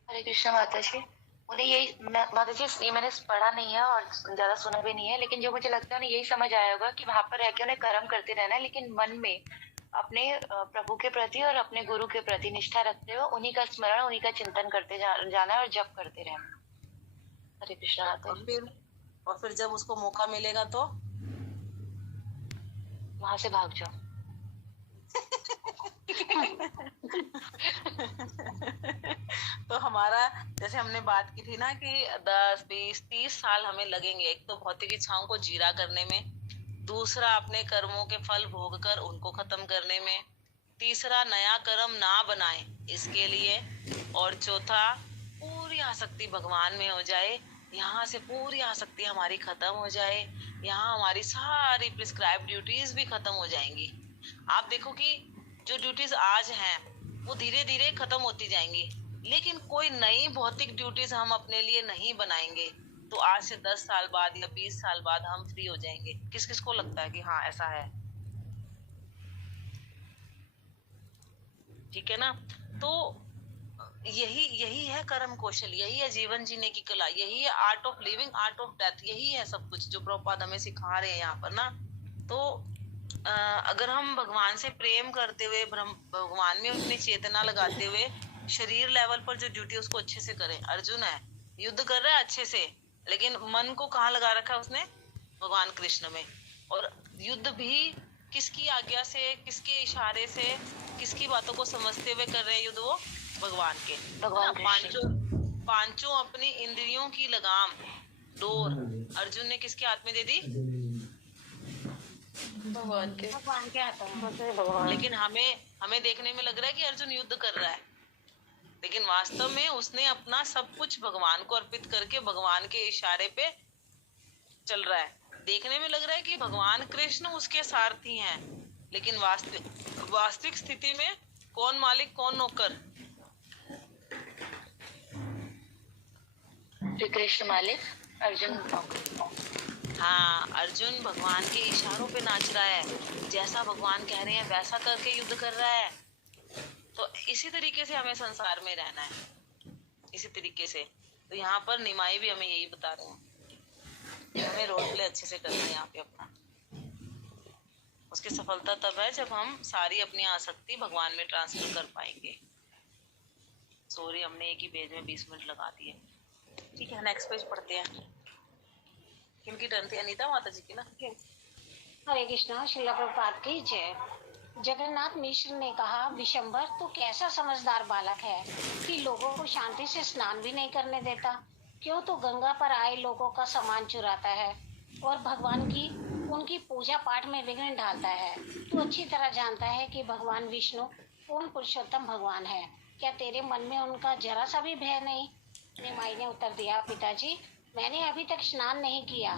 हरे कृष्ण माता जी। मुझे माता जी ये मैंने पढ़ा नहीं है और ज्यादा सुना भी नहीं है, लेकिन जो मुझे लगता है यही समझ आया होगा कि वहां पर रह के उन्हें कर्म करते रहना है, लेकिन मन में अपने प्रभु के प्रति और अपने गुरु के प्रति निष्ठा रखते हुए उन्हीं का स्मरण, उन्हीं का चिंतन करते जाना है और जप करते रहना। हरे कृष्ण माता जी। और फिर जब उसको मौका मिलेगा तो वहां से भाग जाओ। तो हमारा जैसे हमने बात की थी ना कि 10, 20, 30 साल हमें लगेंगे, एक तो भौतिक इच्छाओं को जीरा करने में, दूसरा अपने कर्मों के फल भोग कर उनको खत्म करने में, तीसरा नया कर्म ना बनाए इसके लिए, और चौथा पूरी आसक्ति भगवान में हो जाए, यहाँ से पूरी आसक्ति हमारी खत्म हो जाए, यहाँ हमारी सारी प्रिस्क्राइब ड्यूटीज भी खत्म हो जाएंगी। आप देखो कि जो ड्यूटीज आज हैं वो धीरे धीरे खत्म होती जाएंगी, लेकिन कोई नई भौतिक ड्यूटीज हम अपने लिए नहीं बनाएंगे तो आज से 10 साल बाद या 20 साल बाद हम फ्री हो जाएंगे। किस किस को लगता है कि हाँ ऐसा है? ठीक है ना। तो यही है कर्म कौशल, यही है जीवन जीने की कला, यही है art of living, art of death, यही है सब कुछ जो प्रभुपाद हमें सिखा रहे हैं यहाँ पर ना। तो अगर हम भगवान से प्रेम करते हुए, भगवान में अपनी चेतना लगाते हुए शरीर लेवल पर जो ड्यूटी उसको अच्छे से करें। अर्जुन है, युद्ध कर रहा है अच्छे से, लेकिन मन को कहाँ लगा रखा है उसने? भगवान कृष्ण में। और युद्ध भी किसकी आज्ञा से, किसके इशारे से, किसकी बातों को समझते हुए कर रहे हैं युद्ध? वो भगवान के। पांचों अपनी इंद्रियों की लगाम, डोर अर्जुन ने किसके हाथ में दे दी? भगवान के हाथों में। लेकिन हमें देखने में लग रहा है कि अर्जुन युद्ध कर रहा है, लेकिन वास्तव में उसने अपना सब कुछ भगवान को अर्पित करके भगवान के इशारे पे चल रहा है। देखने में लग रहा है कि भगवान कृष्ण उसके सारथी हैं, लेकिन वास्तविक स्थिति में कौन मालिक कौन नौकर? श्री कृष्ण मालिक अर्जुन। हाँ, अर्जुन भगवान के इशारों पे नाच रहा है, जैसा भगवान कह रहे हैं वैसा करके युद्ध कर रहा है। तो इसी तरीके से हमें संसार में रहना है, इसी तरीके से। तो यहाँ पर निमाई भी हमें यही बता रहे हैं, हमें रोल प्ले अच्छे से करना है यहाँ पे अपना। उसकी सफलता तब है जब हम सारी अपनी आसक्ति भगवान में ट्रांसफर कर पाएंगे। सॉरी, हमने एक ही पेज में 20 मिनट लगा दिए। ठीक है, नेक्स्ट पेज पढ़ते हैं। किनकी टर्न थी? अनीता माता जी की ना। हरे कृष्णा, श्रील प्रभुपाद की जय। जगन्नाथ मिश्र ने कहा, विशंबर तू कैसा समझदार बालक है कि लोगों को शांति से स्नान भी नहीं करने देता। क्यों तू गंगा पर आए लोगों का सामान चुराता है और भगवान की उनकी पूजा पाठ में विघ्न डालता है। तू अच्छी तरह जानता है कि भगवान विष्णु पूर्ण पुरुषोत्तम भगवान है। क्या तेरे मन में उनका जरा सा भी भय नहीं? निमाई ने उत्तर दिया, पिताजी मैंने अभी तक स्नान नहीं किया।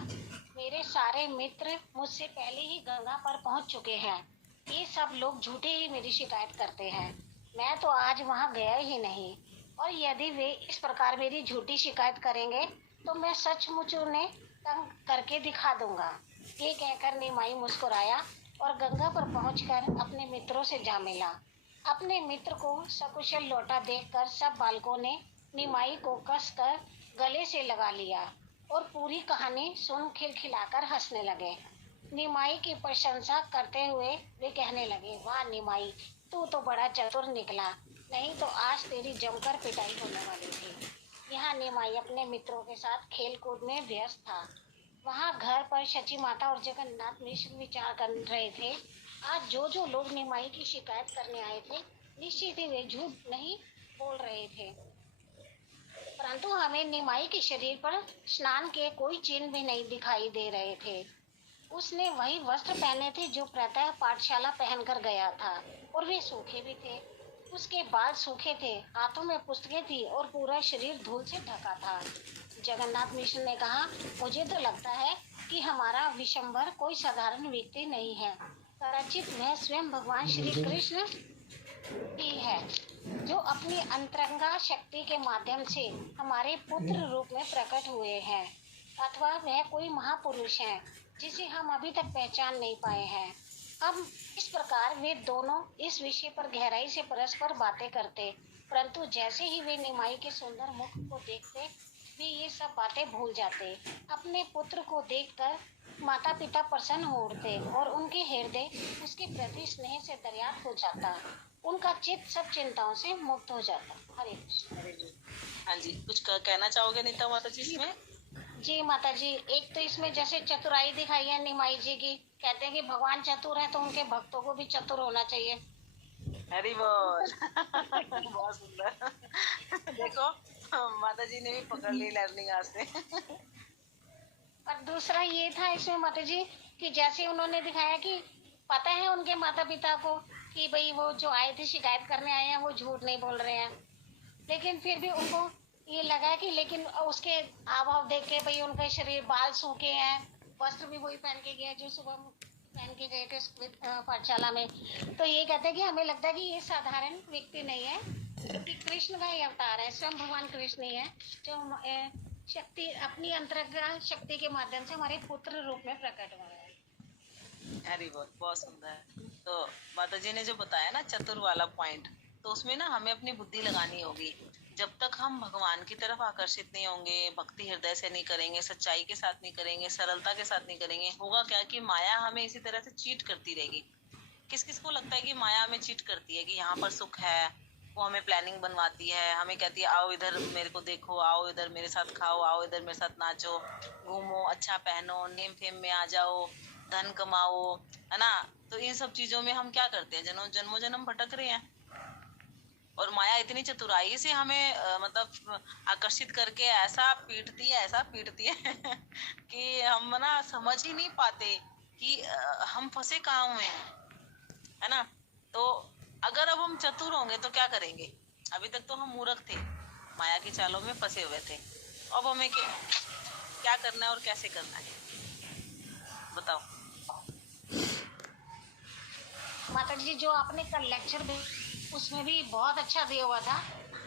मेरे सारे मित्र मुझसे पहले ही गंगा पर पहुंच चुके हैं। ये सब लोग झूठे ही मेरी शिकायत करते हैं। मैं तो आज वहां गया ही नहीं, और यदि वे इस प्रकार मेरी झूठी शिकायत करेंगे तो मैं सचमुच उन्हें तंग करके दिखा दूंगा। ये कहकर निमाई मुस्कुराया और गंगा पर पहुंचकर अपने मित्रों से जा मिला। अपने मित्र को सकुशल लौटा देखकर सब बालकों ने निमाई को कसकर गले से लगा लिया और पूरी कहानी सुन खिलखिलाकर हंसने लगे। निमाई की प्रशंसा करते हुए वे कहने लगे, वाह निमाई, तू तो बड़ा चतुर निकला, नहीं तो आज तेरी जमकर पिटाई होने वाली थी। यहाँ निमाई अपने मित्रों के साथ खेल कूद में व्यस्त था। वहाँ घर पर शची माता और जगन्नाथ मिश्र विचार कर रहे थे। आज जो जो लोग निमाई की शिकायत करने आए थे, निश्चित ही वे झूठ नहीं बोल रहे थे, परंतु हमें निमाई के शरीर पर स्नान के कोई चिन्ह भी नहीं दिखाई दे रहे थे। उसने वही वस्त्र पहने थे जो प्रातः पाठशाला पहनकर गया था, और वे सूखे भी थे। उसके बाल सूखे थे, हाथों में पुस्तकें थी और पूरा शरीर धूल से ढका था। जगन्नाथ मिश्र ने कहा, मुझे तो लगता है कि हमारा विशंबर कोई साधारण व्यक्ति नहीं है। कदाचित वह स्वयं भगवान श्री कृष्ण ही है, जो अपनी अंतरंगा शक्ति के माध्यम से हमारे पुत्र रूप में प्रकट हुए हैं, अथवा वह कोई महापुरुष है जिसे हम अभी तक पहचान नहीं पाए हैं। अब इस प्रकार वे दोनों इस विषय पर गहराई से परस्पर बातें करते, परंतु जैसे ही वे निमाई के सुंदर मुख को देखते, वे ये सब बातें भूल जाते। अपने पुत्र को देखकर माता पिता प्रसन्न हो उठते और उनके हृदय उसके प्रति स्नेह से दरियात हो जाता। उनका चित्त सब चिंताओं से मुक्त हो जाता। हरे कृष्ण। हाँ जी, कुछ कहना चाहोगे नीता माता जी इसमें? जी माता जी, एक तो इसमें जैसे चतुराई दिखाई है निमाई जी की। कहते हैं कि भगवान चतुर है तो उनके भक्तों को भी चतुर होना चाहिए। हरी बोल। बहुत सुंदर। देखो माता जी ने भी पकड़ ली लर्निंग आज से। और दूसरा ये था इसमें माता जी कि जैसे उन्होंने दिखाया कि पता है उनके माता पिता को कि भाई वो जो आए थे शिकायत करने आए हैं वो झूठ नहीं बोल रहे हैं, लेकिन फिर भी उनको ये लगा कि लेकिन उसके हाव भाव देख के भाई उनका शरीर बाल सूखे हैं, वस्त्र भी वही पहन के गए जो सुबह पहन के गए थे पाठशाला में। तो ये कहते हैं कि हमें लगता है कि ये साधारण व्यक्ति नहीं है, क्योंकि कृष्ण का ही अवतार है, स्वयं भगवान कृष्ण ही है जो शक्ति अपनी अंतरंगा शक्ति के माध्यम से हमारे पुत्र रूप में प्रकट हुआ है। अरे बहुत सुंदर। तो माता जी ने जो बताया ना चतुर वाला पॉइंट, तो उसमें ना हमें अपनी बुद्धि लगानी होगी। जब तक हम भगवान की तरफ आकर्षित नहीं होंगे, भक्ति हृदय से नहीं करेंगे, सच्चाई के साथ नहीं करेंगे, सरलता के साथ नहीं करेंगे, होगा क्या कि माया हमें इसी तरह से चीट करती रहेगी। किस किस को लगता है कि माया हमें चीट करती है कि यहाँ पर सुख है, वो हमें प्लानिंग बनवाती है, हमें कहती है आओ इधर मेरे को देखो, आओ इधर मेरे साथ खाओ, आओ इधर मेरे साथ नाचो, घूमो, अच्छा पहनो, नेम फेम में आ जाओ, धन कमाओ, है ना। तो इन सब चीजों में हम क्या करते हैं, जन्मों जन्म भटक रहे हैं। और माया इतनी चतुराई से हमें मतलब आकर्षित करके ऐसा पीटती है कि हम ना समझ ही नहीं पाते कि हम फंसे कहाँ हुए हैं, है ना। तो अगर अब हम चतुर होंगे तो क्या करेंगे? अभी तक तो हम मूर्ख थे, माया की चालों में फंसे हुए थे। अब हमें क्या करना है और कैसे करना है, बताओ। माता जी जो आपने कल लेक्चर दे उसमें भी बहुत अच्छा दिया हुआ था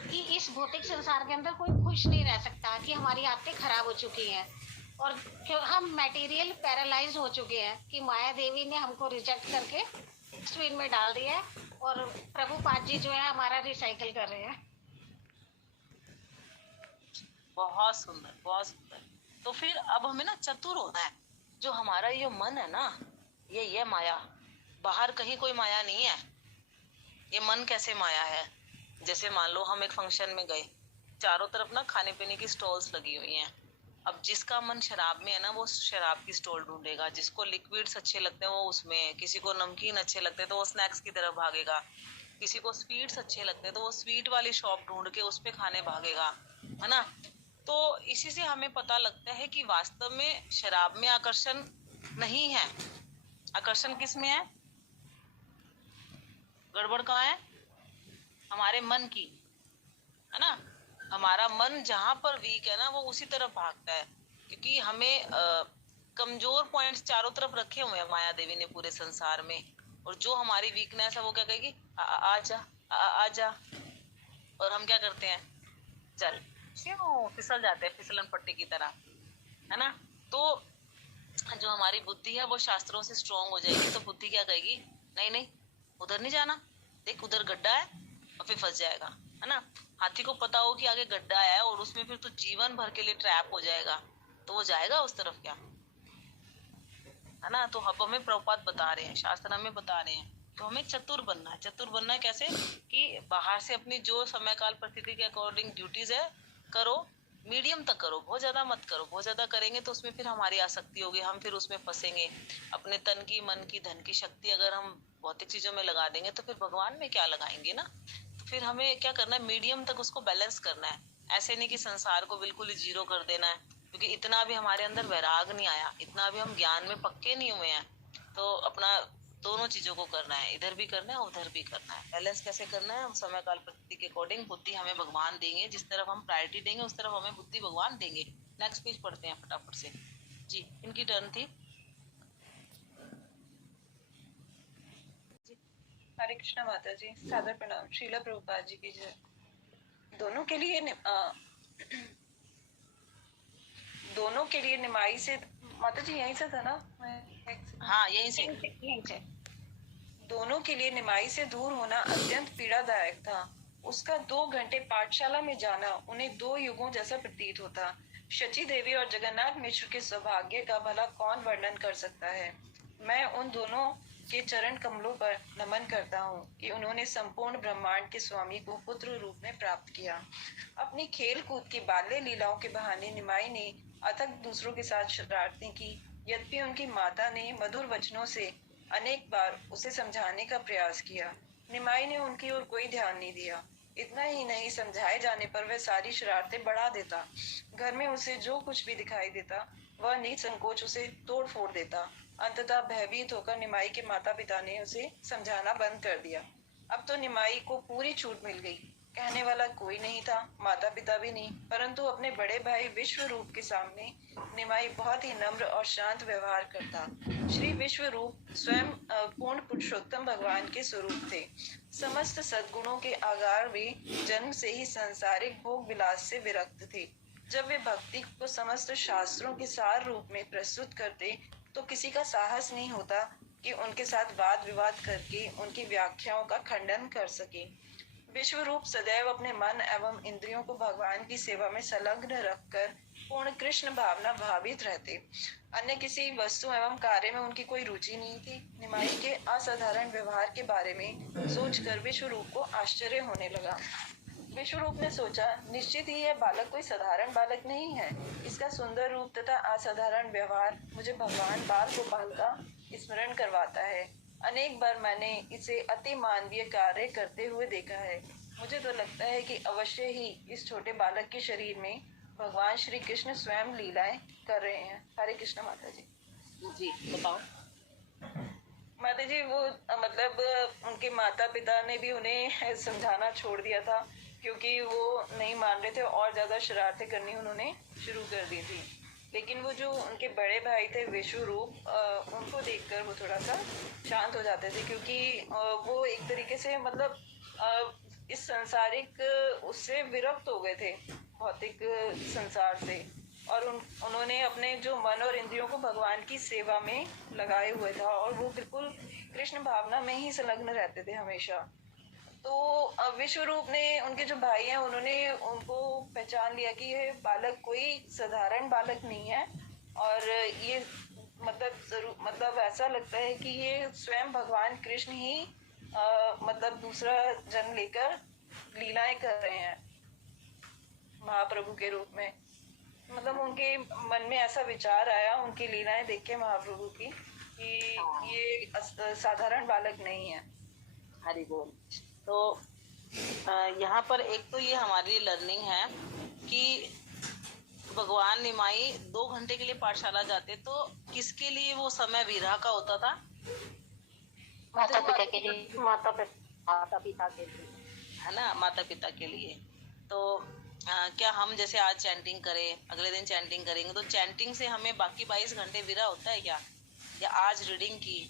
कि इस भौतिक संसार के अंदर कोई खुश खुश नहीं रह सकता कि हमारी आदतें खराब हो चुकी हैं और क्यों हम मटेरियल पैरालाइज हो चुके हैं कि माया देवी ने हमको रिजेक्ट करके डस्टबिन में डाल दिया है और प्रभुपाद जी जो है हमारा रिसाइकल कर रहे हैं। बहुत सुंदर, बहुत सुंदर। तो फिर अब हमें ना चतुर होना है। जो हमारा ये मन है ना, ये माया, बाहर कहीं कोई माया नहीं है। ये मन कैसे माया है? जैसे मान लो हम एक फंक्शन में गए, चारों तरफ ना खाने पीने की स्टॉल्स लगी हुई हैं। अब जिसका मन शराब में है ना, वो शराब की स्टॉल ढूंढेगा। जिसको लिक्विड्स अच्छे लगते हैं वो उसमें, किसी को नमकीन अच्छे लगते हैं तो वो स्नैक्स की तरफ भागेगा, किसी को स्वीट्स अच्छे लगते हैं तो वो स्वीट वाली शॉप ढूंढ के उस पे खाने भागेगा, है ना। तो इसी से हमें पता लगता है कि वास्तव में शराब में आकर्षण नहीं है। आकर्षण किस में है? गड़बड़ कहाँ है? हमारे मन की, है ना। हमारा मन जहां पर वीक है ना, वो उसी तरफ भागता है, क्योंकि हमें कमजोर पॉइंट्स चारों तरफ रखे हुए हैं माया देवी ने पूरे संसार में। और जो हमारी वीकनेस है वो क्या कहेगी? आजा आजा। और हम क्या करते हैं? चल क्यों फिसल जाते हैं फिसलन पट्टी की तरह, है ना। तो जो हमारी बुद्धि है वो शास्त्रों से स्ट्रोंग हो जाएगी। तो बुद्धि क्या कहेगी? नहीं नहीं, उधर नहीं जाना, देख उधर गड्ढा है, और फिर फंस जाएगा, है ना। हाथी को पता हो कि आगे गड्ढा है और उसमें फिर तो जीवन भर के लिए ट्रैप हो जाएगा, तो वो जाएगा उस तरफ क्या, है ना। तो अब हमें प्रभुपाद बता रहे हैं, शास्त्र हमें बता रहे हैं, तो हमें चतुर बनना है। चतुर बनना है कैसे? कि बाहर से अपनी जो समय काल परिस्थिति के अकॉर्डिंग ड्यूटीज है करो, मीडियम तक करो, बहुत ज्यादा मत करो। बहुत ज्यादा करेंगे तो उसमें फिर हमारी आसक्ति होगी, हम फिर उसमें फंसेंगे। अपने तन की, मन की, धन की शक्ति अगर हम भौतिक चीजों में लगा देंगे तो फिर भगवान में क्या लगाएंगे ना। तो फिर हमें क्या करना है? मीडियम तक उसको बैलेंस करना है। ऐसे नहीं कि संसार को बिल्कुल ही जीरो कर देना है, क्योंकि इतना भी हमारे अंदर वैराग नहीं आया, इतना भी हम ज्ञान में पक्के नहीं हुए हैं। तो अपना दोनों चीजों को करना है, इधर भी करना है उधर भी करना है। बैलेंस कैसे करना है? समय काल परिस्थिति के अकॉर्डिंग बुद्धि हमें भगवान देंगे, जिस तरफ हम प्रायोरिटी देंगे उस तरफ हमें बुद्धि भगवान देंगे। नेक्स्ट पेज पढ़ते हैं फटाफट से। जी, इनकी टर्न थी। हरे कृष्णा माता जी, सादर प्रणाम। शीला प्रभुपाद जी की जय। दोनों के लिए दोनों के लिए निमाई से, माता जी यहीं से था ना? हाँ यहीं से। दोनों के लिए निमाई से दूर होना अत्यंत पीड़ादायक था। उसका 2 घंटे पाठशाला में जाना उन्हें 2 युगों जैसा प्रतीत होता। शची देवी और जगन्नाथ मिश्र के सौभाग्य का भला कौन वर्णन कर सकता है। मैं उन दोनों के चरण कमलों पर नमन करता हूँ कि उन्होंने संपूर्ण ब्रह्मांड के स्वामी को पुत्र रूप में प्राप्त किया। अपनी खेल कूद की बाल्य लीलाओं के बहाने निमाई ने अथक दूसरों के साथ शरारतें की। यद्यपि उनकी माता ने मधुर वचनों से अनेक बार उसे समझाने का प्रयास किया, निमाई ने उनकी ओर कोई ध्यान नहीं दिया। इतना ही नहीं, समझाए जाने पर वह सारी शरारतें बढ़ा देता। घर में उसे जो कुछ भी दिखाई देता वह निसंकोच उसे तोड़ फोड़ देता। अंततः भयभीत होकर निमाई के माता पिता ने उसे समझाना बंद कर दिया। अब तो निमाई को पूरी छूट मिल गई। कहने वाला कोई नहीं था, माता पिता भी नहीं, परंतु अपने बड़े भाई विश्व रूप के सामने निमाई बहुत ही नम्र और शांत व्यवहार करता। श्री विश्व रूप स्वयं पूर्ण पुरुषोत्तम भगवान के स्वरूप थे। समस्त सद्गुणों के आगार वे जन्म से ही सांसारिक भोग विलास से विरक्त थे। जब वे भक्ति को समस्त शास्त्रों के सार रूप में प्रस्तुत करते तो किसी का साहस नहीं होता कि उनके साथ वाद विवाद करके उनकी व्याख्याओं का खंडन कर सके। विश्व रूप सदैव अपने मन एवं इंद्रियों को भगवान की सेवा में संलग्न रखकर पूर्ण कृष्ण भावना भावित रहते। अन्य किसी वस्तु एवं कार्य में उनकी कोई रुचि नहीं थी। निमाई के असाधारण व्यवहार के बारे में सोचकर विश्व रूप को आश्चर्य होने लगा। विश्व रूप ने सोचा, निश्चित ही यह बालक कोई साधारण बालक नहीं है। इसका सुंदर रूप तथा असाधारण व्यवहार मुझे भगवान बाल गोपाल का स्मरण करवाता है। अनेक बार मैंने इसे अति मानवीय कार्य करते हुए देखा है। मुझे तो लगता है कि अवश्य ही इस छोटे बालक के शरीर में भगवान श्री कृष्ण स्वयं लीलाएं कर रहे हैं। हरे कृष्ण माता जी। जी बताओ। माता जी, वो मतलब उनके माता पिता ने भी उन्हें समझाना छोड़ दिया था, क्योंकि वो नहीं मान रहे थे और ज्यादा शरारतें करनी उन्होंने शुरू कर दी थी। लेकिन वो जो उनके बड़े भाई थे विश्व रूप, उनको देखकर वो थोड़ा सा शांत हो जाते थे, क्योंकि वो एक तरीके से मतलब इस संसारिक उससे विरक्त हो गए थे। भौतिक संसार से, और उन्होंने अपने जो मन और इंद्रियों को भगवान की सेवा में लगाए हुए था, और वो बिल्कुल कृष्ण भावना में ही संलग्न रहते थे हमेशा। तो विश्व रूप ने, उनके जो भाई हैं, उन्होंने उनको पहचान लिया कि ये बालक कोई साधारण बालक नहीं है, और ये मतलब ऐसा लगता है कि ये स्वयं भगवान कृष्ण ही मतलब दूसरा जन्म लेकर लीलाएं कर रहे हैं महाप्रभु के रूप में। मतलब उनके मन में ऐसा विचार आया उनकी लीलाएं देख के महाप्रभु की, कि ये साधारण बालक नहीं है। हरि बोल। तो यहाँ पर एक तो ये हमारे लिए लर्निंग है कि भगवान निमाई 2 घंटे के लिए पाठशाला जाते, तो किसके लिए वो समय विरह का होता था? माता पिता के लिए, माता पिता के लिए, है ना, माता पिता के लिए। तो क्या हम जैसे आज चैंटिंग करें, अगले दिन चैंटिंग करेंगे, तो चैंटिंग से हमें बाकी 22 घंटे विरह होता है क्या? या आज रीडिंग की,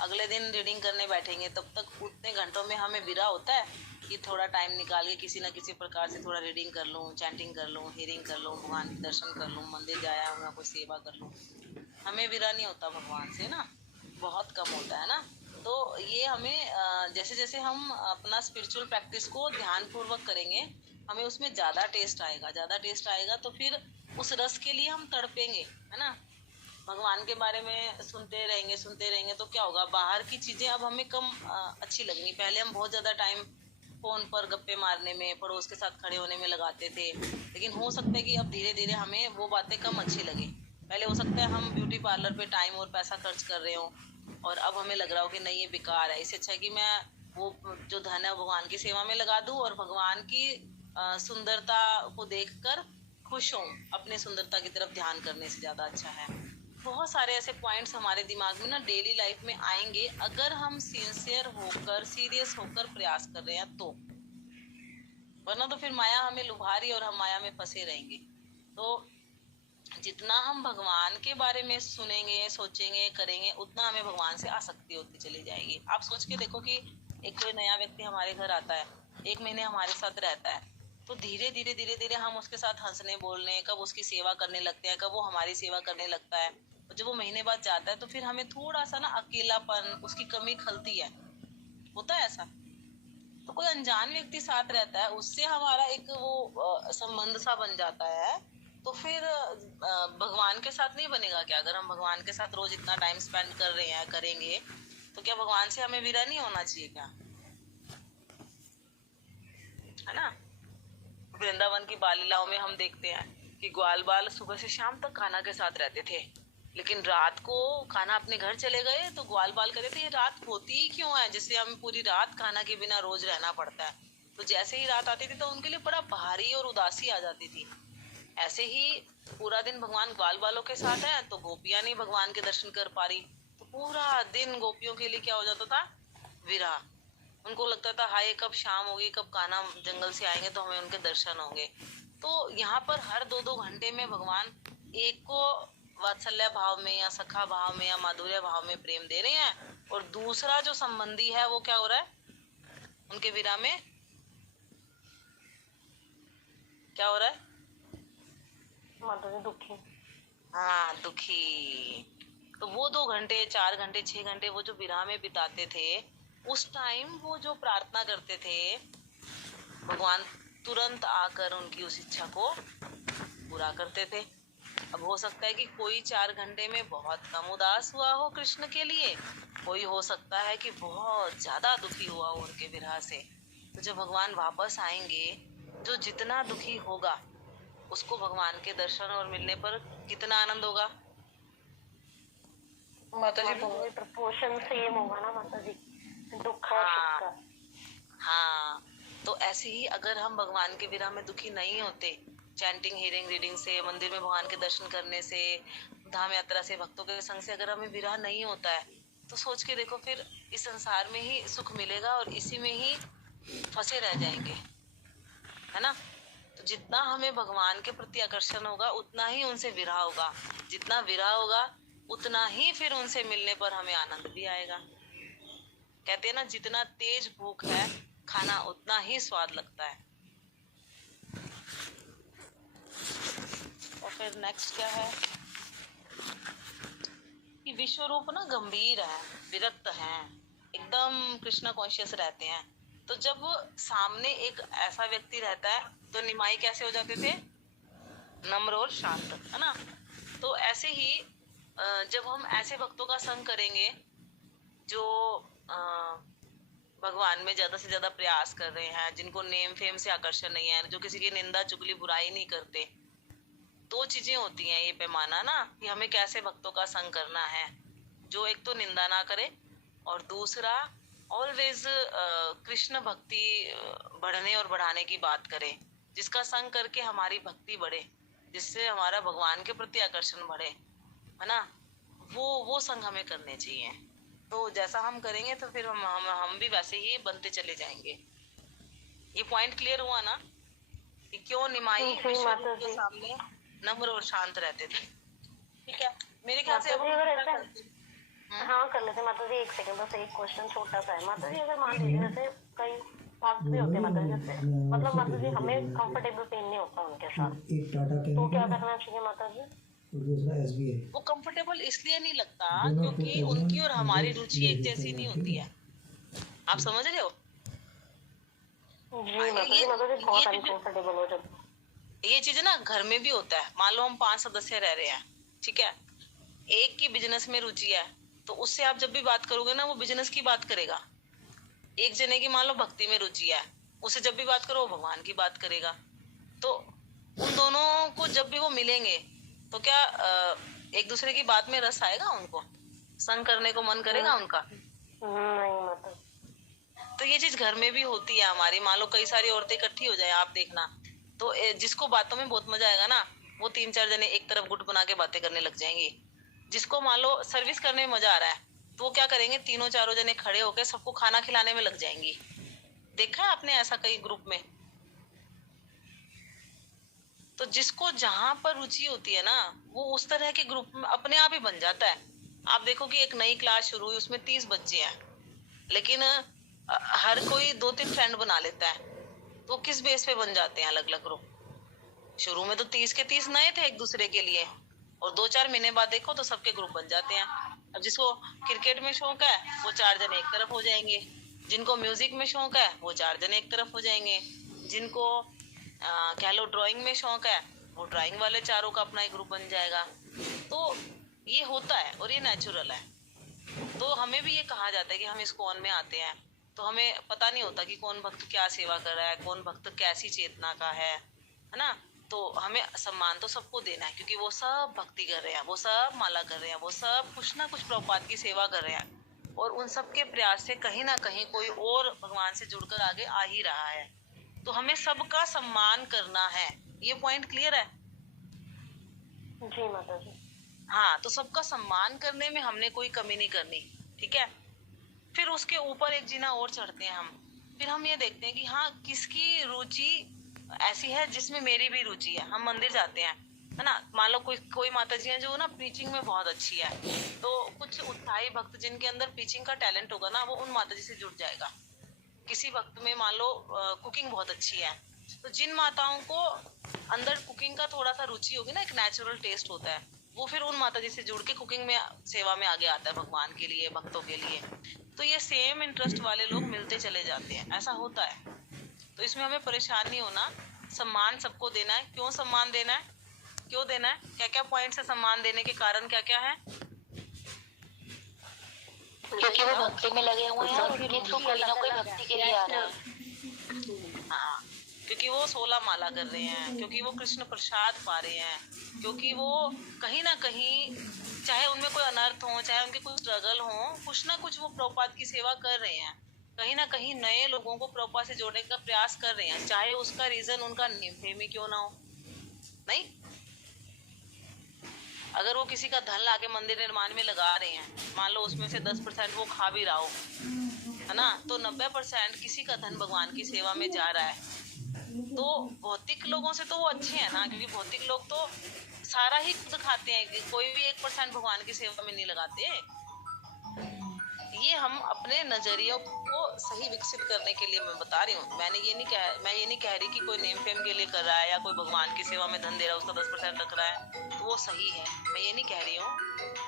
अगले दिन रीडिंग करने बैठेंगे, तब तक उतने घंटों में हमें विरह होता है कि थोड़ा टाइम निकाल के किसी न किसी प्रकार से थोड़ा रीडिंग कर लूँ, चैंटिंग कर लूँ, हियरिंग कर लूँ, भगवान के दर्शन कर लूँ, मंदिर जाया हूँ, कोई सेवा कर लूँ? हमें विरह नहीं होता भगवान से ना, बहुत कम होता है ना। तो ये हमें जैसे जैसे हम अपना स्पिरिचुअल प्रैक्टिस को ध्यानपूर्वक करेंगे, हमें उसमें ज़्यादा टेस्ट आएगा, तो फिर उस रस के लिए हम तड़पेंगे, है ना। भगवान के बारे में सुनते रहेंगे तो क्या होगा, बाहर की चीज़ें अब हमें कम अच्छी लगनी। पहले हम बहुत ज़्यादा टाइम फ़ोन पर गप्पे मारने में, पड़ोस के साथ खड़े होने में लगाते थे, लेकिन हो सकता है कि अब धीरे धीरे हमें वो बातें कम अच्छी लगे। पहले हो सकता है हम ब्यूटी पार्लर पे टाइम और पैसा खर्च कर रहे हो, और अब हमें लग रहा हो कि नहीं ये बेकार है, इससे अच्छा है कि मैं वो जो धन है भगवान की सेवा में लगा दूं, और भगवान की सुंदरता को देखकर खुश हूँ, अपने सुंदरता की तरफ ध्यान करने से ज़्यादा अच्छा है। बहुत सारे ऐसे पॉइंट्स हमारे दिमाग में ना डेली लाइफ में आएंगे, अगर हम सिंसियर होकर, सीरियस होकर प्रयास कर रहे हैं तो। वरना तो फिर माया हमें लुभा रही है और हम माया में फंसे रहेंगे। तो जितना हम भगवान के बारे में सुनेंगे, सोचेंगे, करेंगे, उतना हमें भगवान से आसक्ति होती चली जाएगी। आप सोच के देखो कि एक कोई नया व्यक्ति हमारे घर आता है, 1 महीने हमारे साथ रहता है, तो धीरे धीरे हम उसके साथ हंसने बोलने, कब उसकी सेवा करने लगते हैं, कब वो हमारी सेवा करने लगता है। और जब वो महीने बाद जाता है तो फिर हमें थोड़ा सा ना अकेलापन, उसकी कमी खलती है, होता है ऐसा। तो कोई अनजान व्यक्ति साथ रहता है, उससे हमारा एक वो संबंध सा बन जाता है, तो फिर भगवान के साथ नहीं बनेगा क्या? अगर हम भगवान के साथ रोज इतना टाइम स्पेंड कर रहे हैं, करेंगे, तो क्या भगवान से हमें विरह नहीं होना चाहिए क्या? है ना। वृंदावन की बाल लीलाओं में हम देखते हैं कि ग्वाल बाल सुबह से शाम तक कान्हा के साथ रहते थे, लेकिन रात को कान्हा अपने घर चले गए तो ग्वाल बाल कहते थे ये रात होती ही क्यों है, जैसे हमें पूरी रात कान्हा के बिना रोज रहना पड़ता है। तो जैसे ही रात आती थी तो उनके लिए बड़ा भारी और उदासी आ जाती थी। ऐसे ही पूरा दिन भगवान ग्वाल बालों के साथ है तो गोपियां नहीं भगवान के दर्शन कर पा रही, तो पूरा दिन गोपियों के लिए क्या हो जाता था? विरह। उनको लगता था हाय कब शाम होगी, कब कान्हा जंगल से आएंगे तो हमें उनके दर्शन होंगे। तो यहाँ पर हर 2-2 घंटे में भगवान एक को वात्सल्य भाव में या सखा भाव में या माधुर्य भाव में प्रेम दे रहे हैं, और दूसरा जो संबंधी है वो क्या हो रहा है? उनके विरह में क्या हो रहा है? माधुरी दुखी। हाँ, दुखी। तो वो 2 घंटे, 4 घंटे, 6 घंटे वो जो विरह में बिताते थे, उस टाइम वो जो प्रार्थना करते थे, भगवान तुरंत आकर उनकी उस इच्छा को पूरा करते थे। अब हो सकता है कि कोई 4 घंटे में बहुत कम उदास हुआ हो कृष्ण के लिए, कोई हो सकता है कि बहुत ज्यादा दुखी हुआ हो उनके विरह से। तो जब भगवान वापस आएंगे, जो जितना दुखी होगा उसको भगवान के दर्शन और मिलने पर कितना आनंद होगा? माता जी प्रपोर्शन सेम होगा ना माता जी, दुख और सुख का। हाँ, तो ऐसे ही अगर हम भगवान के विरह में दुखी नहीं होते, चैंटिंग, हियरिंग, रीडिंग से, मंदिर में भगवान के दर्शन करने से, धाम यात्रा से, भक्तों के संग से अगर हमें विरह नहीं होता है, तो सोच के देखो फिर इस संसार में ही सुख मिलेगा और इसी में ही फंसे रह जाएंगे, है ना। तो जितना हमें भगवान के प्रति आकर्षण होगा उतना ही उनसे विरह होगा, जितना विरह होगा उतना ही फिर उनसे मिलने पर हमें आनंद भी आएगा। कहते हैं ना, जितना तेज भूख है खाना उतना ही स्वाद लगता है। और फिर नेक्स्ट क्या है कि विश्व रूप ना गंभीर है, विरक्त है, एकदम कृष्णा कॉन्शियस रहते हैं। तो जब सामने एक ऐसा व्यक्ति रहता है तो निमाई कैसे हो जाते थे, नम्र और शांत, है ना। तो ऐसे ही जब हम ऐसे भक्तों का संग करेंगे जो भगवान में ज्यादा से ज्यादा प्रयास कर रहे हैं, जिनको नेम फेम से आकर्षण नहीं है, जो किसी की निंदा चुगली बुराई नहीं करते, दो चीजें होती हैं ये पैमाना ना कि हमें कैसे भक्तों का संग करना है। जो एक तो निंदा ना करे और दूसरा ऑलवेज कृष्ण भक्ति बढ़ने और बढ़ाने की बात करे, जिसका संग करके हमारी भक्ति बढ़े, जिससे हमारा भगवान के प्रति आकर्षण बढ़े, है ना। वो संग हमें करने चाहिए। तो जैसा हम करेंगे तो फिर हम भी वैसे ही बनते चले जाएंगे। ये पॉइंट क्लियर हुआ ना कि क्यों निमाई विश्व रूप के सामने नम्र और शांत रहते थे। ठीक है, मेरे ख्याल से हाँ कर लेते माता जी। एक सेकंड, बस एक क्वेश्चन छोटा सा है माता जी। अगर मान लीजिए जैसे कई भक्त भी होते हैं माता जी, जैसे मतलब माता जी हमें कंफर्टेबल फील नहीं होता उनके साथ, तो क्या करना चाहिए माता जी? वो कंफर्टेबल इसलिए नहीं लगता क्योंकि उनकी और हमारी रुचि एक जैसी नहीं होती है। आप समझ रहे हो? जी माता जी, मतलब बहुत अनकंफर्टेबल हो जब ये चीज ना घर में भी होता है। मान लो हम 5 सदस्य रह रहे हैं, ठीक है, एक की बिजनेस में रुचि है तो उससे आप जब भी बात करोगे ना वो बिजनेस की बात करेगा। एक जने की मान लो भक्ति में रुचि है, उससे जब भी बात करो वो भगवान की बात करेगा। तो उन दोनों को जब भी वो मिलेंगे तो क्या एक दूसरे की बात में रस आएगा, उनको संग करने को मन करेगा उनका? नहीं मतलब। तो ये चीज घर में भी होती है हमारी। मान लो कई सारी औरतें इकट्ठी हो जाए, आप देखना, तो जिसको बातों में बहुत मजा आएगा ना वो 3-4 जने एक तरफ गुट बना के बातें करने लग जाएंगी। जिसको मान लो सर्विस करने में मजा आ रहा है तो वो क्या करेंगे, 3-4 जने खड़े होकर सबको खाना खिलाने में लग जाएंगी। देखा है आपने ऐसा कई ग्रुप में? तो जिसको जहां पर रुचि होती है ना वो उस तरह के ग्रुप में अपने आप ही बन जाता है। आप देखो कि एक नई क्लास शुरू हुई, उसमें 30 बच्चे हैं, लेकिन हर कोई 2-3 फ्रेंड बना लेता है। तो किस बेस पे बन जाते हैं अलग अलग ग्रुप? शुरू में तो 30 के 30 नए थे एक दूसरे के लिए, और 2-4 महीने बाद देखो तो सबके ग्रुप बन जाते हैं। अब जिसको क्रिकेट में शौक है वो 4 जने एक तरफ हो जाएंगे, जिनको म्यूजिक में शौक है वो 4 जने एक तरफ हो जाएंगे, जिनको कह लो ड्राइंग में शौक है वो ड्राइंग वाले चारों का अपना एक ग्रुप बन जाएगा। तो ये होता है और ये नेचुरल है। तो हमें भी ये कहा जाता है कि हम इस्कॉन में आते हैं तो हमें पता नहीं होता कि कौन भक्त क्या सेवा कर रहा है, कौन भक्त कैसी चेतना का है ना। तो हमें सम्मान तो सबको देना है क्योंकि वो सब भक्ति कर रहे हैं, वो सब माला कर रहे हैं, वो सब कुछ ना कुछ प्रभुपाद की सेवा कर रहे हैं, और उन सब के प्रयास से कहीं ना कहीं कोई और भगवान से जुड़कर आगे आ ही रहा है। तो हमें सबका सम्मान करना है। ये पॉइंट क्लियर है? जी माता जी। हाँ, तो सबका सम्मान करने में हमने कोई कमी नहीं करनी, ठीक है। फिर उसके ऊपर एक जीना और चढ़ते हैं हम। फिर हम ये देखते हैं कि हाँ किसकी रुचि ऐसी है जिसमें मेरी भी रुचि है। हम मंदिर जाते हैं, है ना। मान लो कोई माता जी है जो ना प्रीचिंग में बहुत अच्छी है, तो कुछ उत्साही भक्त जिनके अंदर प्रीचिंग का टैलेंट होगा ना वो उन माता जी से जुड़ जाएगा। किसी भक्त में मान लो कुकिंग बहुत अच्छी है, तो जिन माताओं को अंदर कुकिंग का थोड़ा सा रुचि होगी ना, एक नेचुरल टेस्ट होता है, वो फिर उन माता जी से जुड़ के कुकिंग में सेवा में आगे आता है भगवान के लिए, भक्तों के लिए। तो ये सेम इंटरेस्ट वाले लोग मिलते चले जाते हैं, ऐसा होता है। तो इसमें हमें परेशान नहीं होना, सम्मान सबको देना है। क्यों सम्मान देना है, क्यों देना है, क्या क्या पॉइंट से सम्मान देने के कारण क्या क्या है? क्योंकि वो भक्ति में लगे हुए हैं और फिर तो कोई ना कोई भक्ति के लिए आ रहा है। हाँ, क्योंकि वो 16 माला कर रहे हैं, क्योंकि वो कृष्ण प्रसाद पा रहे हैं, क्योंकि वो कहीं ना कहीं चाहे उनमें कोई अनर्थ हो, चाहे उनके कुछ स्ट्रगल हो, कुछ ना कुछ वो प्रभुपाद की सेवा कर रहे हैं। कहीं ना कहीं नए लोगों को प्रभुपाद से जोड़ने का प्रयास कर रहे हैं, चाहे उसका रीजन उनका नेम ही क्यों ना हो। नहीं, अगर वो किसी का धन लाके मंदिर निर्माण में लगा रहे हैं, मान लो उसमें से 10% वो खा भी रहा हो, है ना, तो 90% किसी का धन भगवान की सेवा में जा रहा है। तो भौतिक लोगों से तो वो अच्छे हैं ना, क्योंकि भौतिक लोग तो सारा ही खुद खाते हैं, कोई भी 1% भगवान की सेवा में नहीं लगाते। ये हम अपने नजरियों को सही विकसित करने के लिए मैं बता रही हूँ। मैं ये नहीं कह रही कि कोई नेम फेम के लिए कर रहा है या कोई भगवान की सेवा में धन दे रहा है उसका 10% रख रहा है तो वो सही है, मैं ये नहीं कह रही हूँ।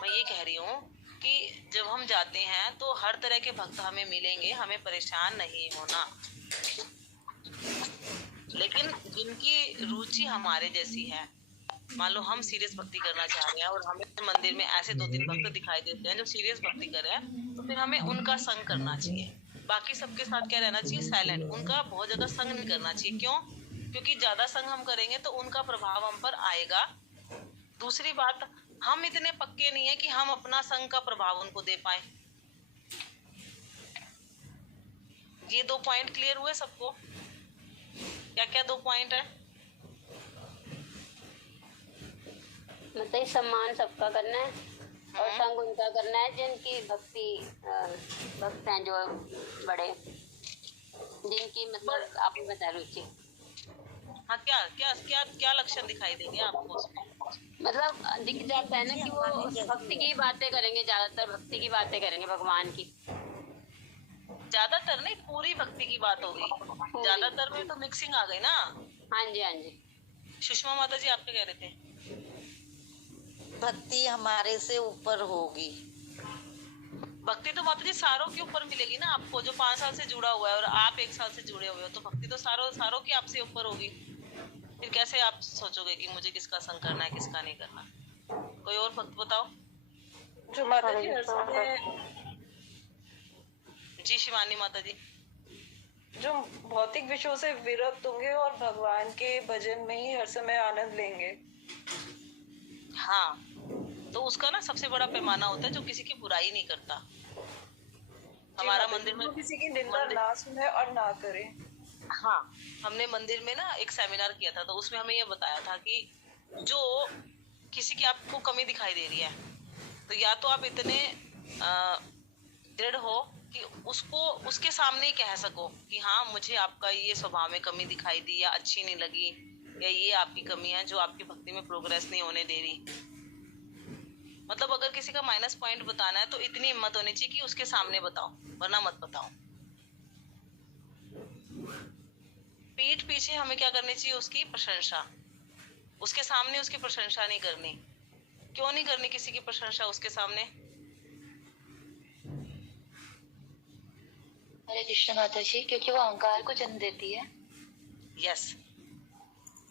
मैं ये कह रही हूँ कि जब हम जाते हैं तो हर तरह के भक्त हमें मिलेंगे, हमें परेशान नहीं होना। लेकिन जिनकी रुचि हमारे जैसी है, मान लो हम सीरियस भक्ति करना चाह रहे हैं और हमें मंदिर में ऐसे 2-3 भक्त दिखाई देते हैं जो सीरियस भक्ति कर रहे हैं, तो फिर हमें उनका संग करना चाहिए। बाकी सबके साथ क्या रहना चाहिए, साइलेंट। उनका बहुत ज्यादा संग नहीं करना चाहिए। क्यों? क्योंकि ज्यादा संग हम करेंगे तो उनका प्रभाव हम पर आएगा। दूसरी बात, हम इतने पक्के नहीं है कि हम अपना संग का प्रभाव उनको दे पाए। ये 2 पॉइंट क्लियर हुए सबको? क्या क्या 2 पॉइंट है? मतलब सम्मान सबका करना है और संग उनका करना है जिनकी भक्त हैं, जो बड़े, जिनकी मतलब आपने बता रुचि। हाँ, क्या क्या क्या क्या लक्षण दिखाई देंगे आपको उसमें? मतलब दिख जाता है ना कि वो भक्ति की बातें करेंगे, ज्यादातर भक्ति की बातें करेंगे, भगवान की। ज्यादातर नहीं, पूरी भक्ति की बात हो गई। ज्यादातर में तो मिक्सिंग आ गई ना। हाँ जी, हाँ जी। सुषमा माता जी, आप क्या कह रहे थे? भक्ति हमारे से ऊपर होगी। भक्ति तो माता जी सारों के ऊपर मिलेगी ना आपको, जो 5 साल से जुड़ा हुआ है और आप 1 साल से जुड़े हुए हो, तो भक्ति तो सारों की आपसे ऊपर होगी। फिर कैसे आप सोचोगे कि मुझे किसका संग करना है, किसका नहीं करना? कोई और भक्त बताओ। जो माता जी हर समय, जी शिवानी माता जी। जो भौतिक विषयों से विरक्त होंगे और भगवान के भजन में ही हर समय आनंद लेंगे। हाँ, तो उसका ना सबसे बड़ा पैमाना होता है जो किसी की बुराई नहीं करता। हमारा मंदिर में किसी की निंदा ना सुने और ना करे। हाँ, हमने मंदिर में ना एक सेमिनार किया था, तो उसमें हमें ये बताया था कि जो किसी की आपको कमी दिखाई दे रही है, तो या तो आप इतने दृढ़ हो कि उसको उसके सामने ही कह सको कि हाँ, मुझे आपका ये स्वभाव में कमी दिखाई दी या अच्छी नहीं लगी, या ये आपकी कमी है जो आपकी भक्ति में प्रोग्रेस नहीं होने दे रही। मतलब अगर किसी का माइनस पॉइंट बताना है तो इतनी हिम्मत होनी चाहिए कि उसके सामने बताओ, वरना मत बताओ। पीठ पीछे हमें क्या करनी चाहिए? उसकी प्रशंसा। उसके सामने उसकी प्रशंसा नहीं करनी। क्यों नहीं करनी किसी की प्रशंसा उसके सामने? हरे कृष्ण माता जी, क्योंकि वो अहंकार को जन्म देती है। Yes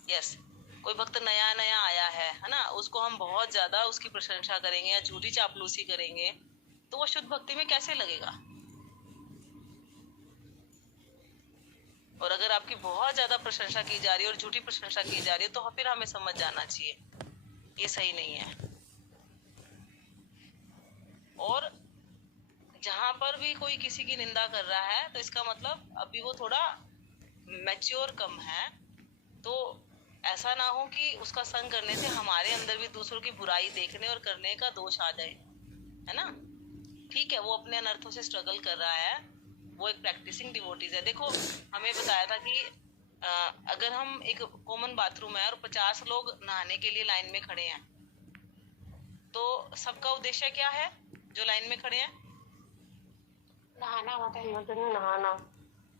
yes. कोई भक्त नया नया आया है ना, उसको हम बहुत ज्यादा उसकी प्रशंसा करेंगे या झूठी चापलूसी करेंगे, तो वो शुद्ध भक्ति में कैसे लगेगा? और अगर आपकी बहुत ज्यादा प्रशंसा की जा रही है और झूठी प्रशंसा की जा रही है, तो फिर हमें समझ जाना चाहिए ये सही नहीं है। और जहां पर भी कोई किसी की निंदा कर रहा है, तो इसका मतलब अभी वो थोड़ा मैच्योर कम है। तो ऐसा ना हो कि उसका संग करने से हमारे अंदर भी दूसरों की बुराई देखने और करने का दोष आ जाए, है ना? ठीक है, वो अपने अनर्थों से स्ट्रगल कर रहा है, वो एक प्रैक्टिसिंग डिवोटीज है। देखो, हमें बताया था कि अगर हम एक कॉमन बाथरूम है और 50 लोग नहाने के लिए लाइन में खड़े हैं, तो सबका उद्देश्य क्या है जो लाइन में खड़े हैं? नहाना।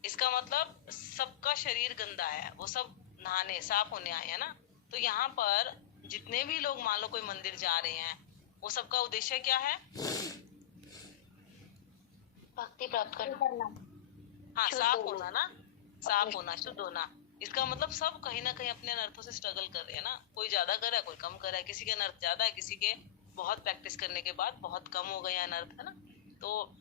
इसका मतलब सबका शरीर गंदा है, वो सब नहाने साफ होने आए हैं ना। तो यहाँ पर जितने भी लोग मान लो कोई मंदिर जा रहे हैं, वो सबका उद्देश्य क्या है? भक्ति प्राप्त करना। हाँ, साफ होना ना, साफ होना, शुद्ध होना। इसका मतलब सब कहीं ना कहीं अपने अनर्थों से स्ट्रगल कर रहे हैं ना। कोई ज्यादा कर रहा है, कोई कम कर रहा है। किसी के अनर्थ ज्यादा है, किसी के बहुत प्रैक्टिस करने के बाद बहुत कम हो गए अनर्थ, है ना। तो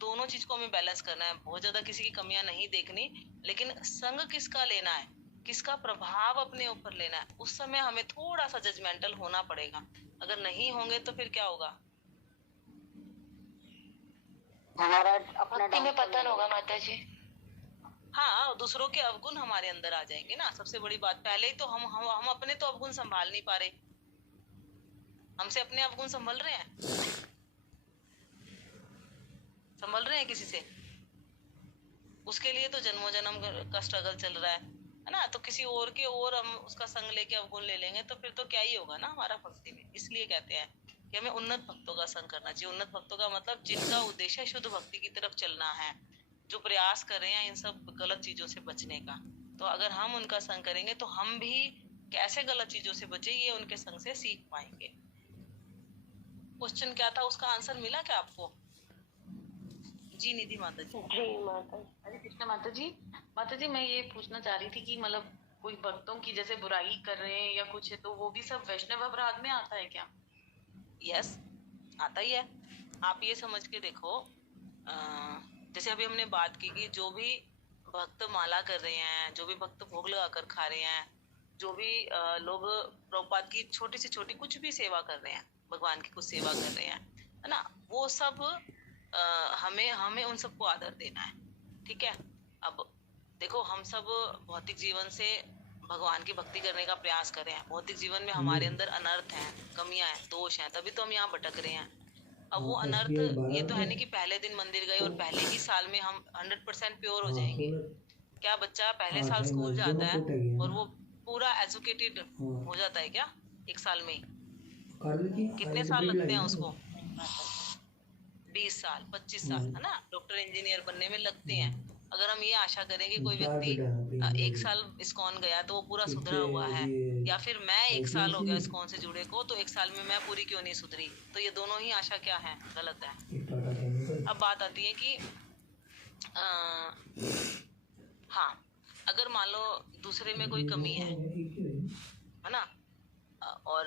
दोनों चीज को हमें बैलेंस करना है। बहुत ज्यादा किसी की कमियां नहीं देखनी, लेकिन संग किसका लेना है, किसका प्रभाव अपने ऊपर लेना है, उस समय हमें थोड़ा सा जजमेंटल होना पड़ेगा। अगर नहीं होंगे तो फिर क्या होगा? हमारा अपना भक्ति में पतन होगा माता जी। हाँ, दूसरों के अवगुण हमारे अंदर आ जाएंगे ना। सबसे बड़ी बात, पहले ही तो हम अपने तो अवगुण संभाल नहीं पा रहे। हमसे अपने अवगुण संभल रहे हैं? संभल रहे हैं किसी से? उसके लिए तो जन्मों जन्म का स्ट्रगल चल रहा है ना। तो किसी और हम उसका संग लेके अवगुण ले लेंगे तो फिर तो क्या ही होगा ना हमारा भक्ति में। इसलिए कहते हैं कि हमें उन्नत भक्तों का संग करना चाहिए। उन्नत भक्तों का मतलब जिनका उद्देश्य शुद्ध भक्ति की तरफ चलना है, जो प्रयास कर रहे हैं इन सब गलत चीजों से बचने का। तो अगर हम उनका संग करेंगे तो हम भी कैसे गलत चीजों से बचे ये उनके संग से सीख पाएंगे। क्वेश्चन क्या था, उसका आंसर मिला क्या आपको? जी निधि माता जी। जी माता। हरे कृष्णा माता जी। माता जी मैं ये पूछना चाह रही थी कि मतलब कोई भक्तों की जैसे बुराई कर रहे हैं या कुछ है तो वो भी सब वैष्णव अपराध में आता है क्या? यस, आता ही है। आप ये समझ के देखो, जैसे अभी हमने बात की कि जो भी भक्त माला कर रहे हैं, जो भी भक्त भोग लगा कर खा रहे हैं, जो भी लोग प्रभुपाद की छोटी से छोटी कुछ भी सेवा कर रहे हैं, भगवान की कुछ सेवा कर रहे हैं, है ना, वो सब हमें उन सबको आदर देना है। ठीक है। अब देखो, हम सब भौतिक जीवन से भगवान की भक्ति करने का प्रयास कर रहे हैं। भौतिक जीवन में हमारे अंदर अनर्थ हैं, कमियां हैं, दोष हैं, तभी तो हम यहाँ भटक रहे हैं। अब वो अनर्थ ये तो है नहीं कि पहले दिन मंदिर गए और पहले ही साल में हम 100% प्योर हो जाएंगे। क्या बच्चा पहले साल स्कूल जाता है और वो पूरा एजुकेटेड हो जाता है क्या एक साल में? कितने साल लगते हैं उसको? 20 साल 25 साल, है ना, डॉक्टर इंजीनियर बनने में लगते हैं। अगर हम ये आशा करें कि कोई व्यक्ति 1 साल इस्कॉन गया तो वो पूरा सुधरा हुआ है, या फिर मैं 1 साल हो गया इस्कॉन से जुड़े को तो 1 साल में मैं पूरी क्यों नहीं सुधरी, तो ये दोनों ही आशा क्या है, गलत है। अब बात आती है कि हाँ, अगर मान लो दूसरे में कोई कमी है ना, और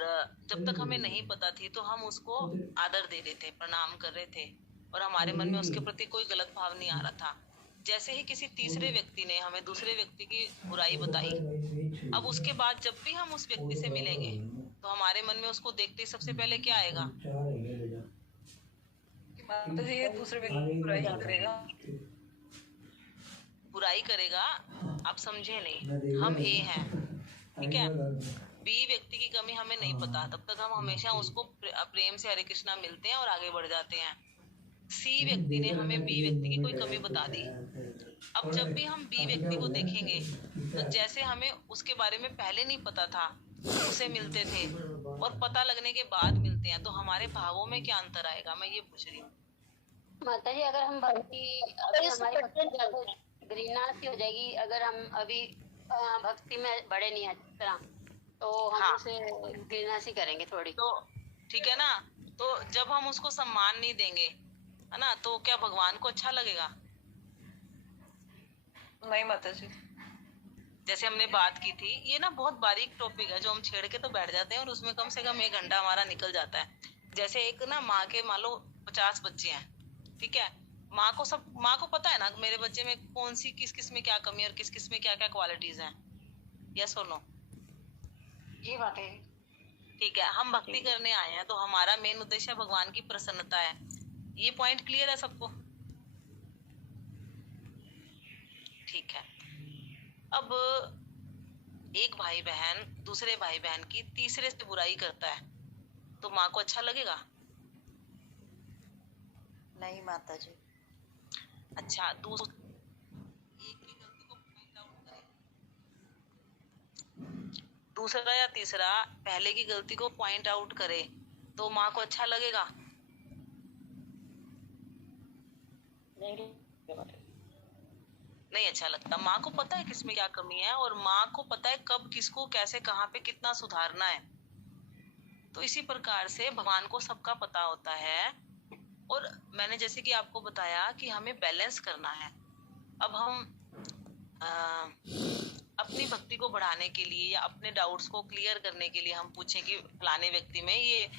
जब तक हमें नहीं पता थी तो हम उसको आदर दे रहे थे, प्रणाम कर रहे थे, और हमारे मन में उसके प्रति कोई गलत भाव नहीं आ रहा था। जैसे ही किसी तीसरे व्यक्ति ने हमें दूसरे व्यक्ति की बुराई बताई, अब उसके बाद जब भी हम उस व्यक्ति से मिलेंगे तो हमारे मन में उसको देखते ही सबसे पहले क्या आएगा? माता जी ये दूसरे व्यक्ति की बुराई करेगा। बुराई करेगा, आप समझे नहीं, हम ए हैं, ठीक है। बी व्यक्ति की कमी हमें नहीं पता, तब तक हम हमेशा उसको प्रेम से हरे कृष्णा मिलते हैं और आगे बढ़ जाते हैं। सी व्यक्ति ने हमें बी व्यक्ति की कोई कमी बता दी। अब जब भी हम बी व्यक्ति को देखेंगे तो जैसे हमें उसके बारे में पहले नहीं पता था, उसे मिलते थे और पता लगने के बाद मिलते हैं, तो हमारे भावों में क्या अंतर आएगा, मैं ये पूछ रही हूँ। माता जी, अगर हमारी भक्ति घृणा सी हो जाएगी, अगर हम अभी भक्ति में बढ़े नहीं अच्छी तरह, तो हम उसे घृणा सी करेंगे थोड़ी। तो ठीक है ना, तो जब हम उसको सम्मान नहीं देंगे, है ना, तो क्या भगवान को अच्छा लगेगा? नहीं माता जी। जैसे हमने बात की थी, ये ना बहुत बारीक टॉपिक है जो हम छेड़ के तो बैठ जाते हैं और उसमें कम से कम 1 घंटा हमारा निकल जाता है। जैसे एक ना माँ के मान लो 50 बच्चे हैं, ठीक है, माँ को पता है ना मेरे बच्चे में कौन सी किस में क्या कमी है और किस में क्या क्या क्वालिटीज हैं, यस और नो? ये बात है। ठीक है, हम भक्ति करने आए हैं तो हमारा मेन उद्देश्य भगवान की प्रसन्नता है। ये पॉइंट क्लियर है सबको? ठीक है। अब एक भाई बहन दूसरे भाई बहन की तीसरे से बुराई करता है तो माँ को अच्छा लगेगा? नहीं माता जी। अच्छा, एक की गलती को पॉइंट आउट करे, दूसरा या तीसरा पहले की गलती को पॉइंट आउट करे तो माँ को अच्छा लगेगा? नहीं अच्छा लगता। माँ को पता है किसमें क्या कमी है और माँ को पता है कब किसको कैसे कहाँ पे कितना सुधारना है। तो इसी प्रकार से भगवान को सबका पता होता है, और मैंने जैसे कि आपको बताया कि हमें बैलेंस करना है। अब हम अपनी भक्ति को बढ़ाने के लिए या अपने डाउट्स को क्लियर करने के लिए हम पूछें कि फलाने व्यक्ति में ये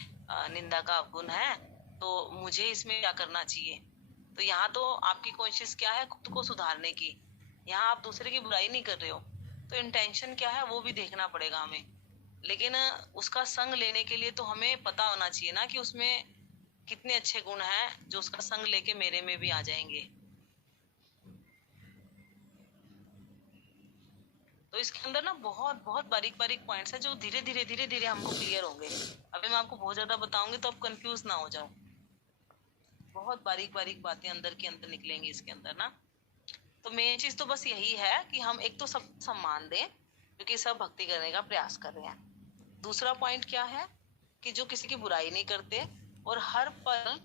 निंदा का अवगुण है तो मुझे इसमें क्या करना चाहिए, तो यहाँ तो आपकी कोशिश क्या है, खुद को सुधारने की। यहाँ आप दूसरे की बुराई नहीं कर रहे हो, तो इंटेंशन क्या है वो भी देखना पड़ेगा हमें। लेकिन उसका संग लेने के लिए तो हमें पता होना चाहिए ना कि उसमें कितने अच्छे गुण हैं जो उसका संग लेके मेरे में भी आ जाएंगे। तो इसके अंदर ना बहुत बहुत बारीक बारीक पॉइंट्स है जो धीरे धीरे हमको क्लियर होंगे। अभी मैं आपको बहुत ज्यादा बताऊंगी तो आप कंफ्यूज ना हो जाओ। बहुत बारीक बारीक बातें अंदर के अंदर निकलेंगी इसके अंदर ना। तो मेन चीज तो बस यही है कि हम एक तो सब सम्मान दें क्योंकि सब भक्ति करने का प्रयास कर रहे हैं। दूसरा पॉइंट क्या है कि जो किसी की बुराई नहीं करते और हर पल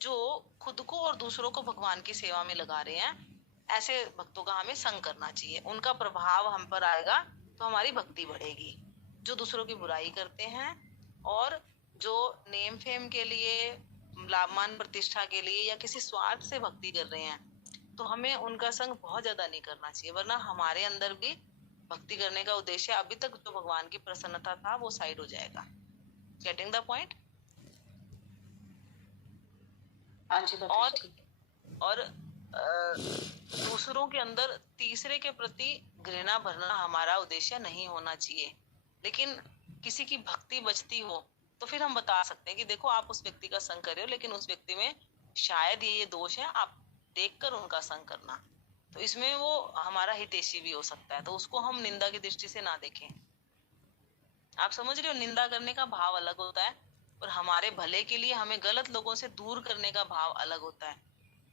जो खुद को और दूसरों को भगवान की सेवा में लगा रहे हैं, ऐसे भक्तों का हमें संग करना चाहिए। उनका प्रभाव हम पर आएगा तो हमारी भक्ति बढ़ेगी। जो दूसरों की बुराई करते हैं और जो नेम फेम के लिए, लाभ मान प्रतिष्ठा के लिए या किसी स्वार्थ से भक्ति कर रहे हैं, तो हमें उनका संग बहुत ज्यादा नहीं करना चाहिए, वरना हमारे अंदर भी भक्ति करने का उद्देश्य अभी तक जो भगवान की प्रसन्नता था वो साइड हो जाएगा। Getting the point? हाँ जी और दूसरों के अंदर तीसरे के प्रति घृणा भरना हमारा उद्देश्य नहीं होना चाहिए। लेकिन किसी की भक्ति बचती हो तो फिर हम बता सकते हैं कि देखो आप उस व्यक्ति का संग कर रहे हो, लेकिन उस व्यक्ति में शायद ये दोष है, आप देखकर उनका संग करना। तो इसमें वो हमारा हितैषी भी हो सकता है, तो उसको हम निंदा की दृष्टि से ना देखें। आप समझ रहे हो, निंदा करने का भाव अलग होता है और हमारे भले के लिए हमें गलत लोगों से दूर करने का भाव अलग होता है।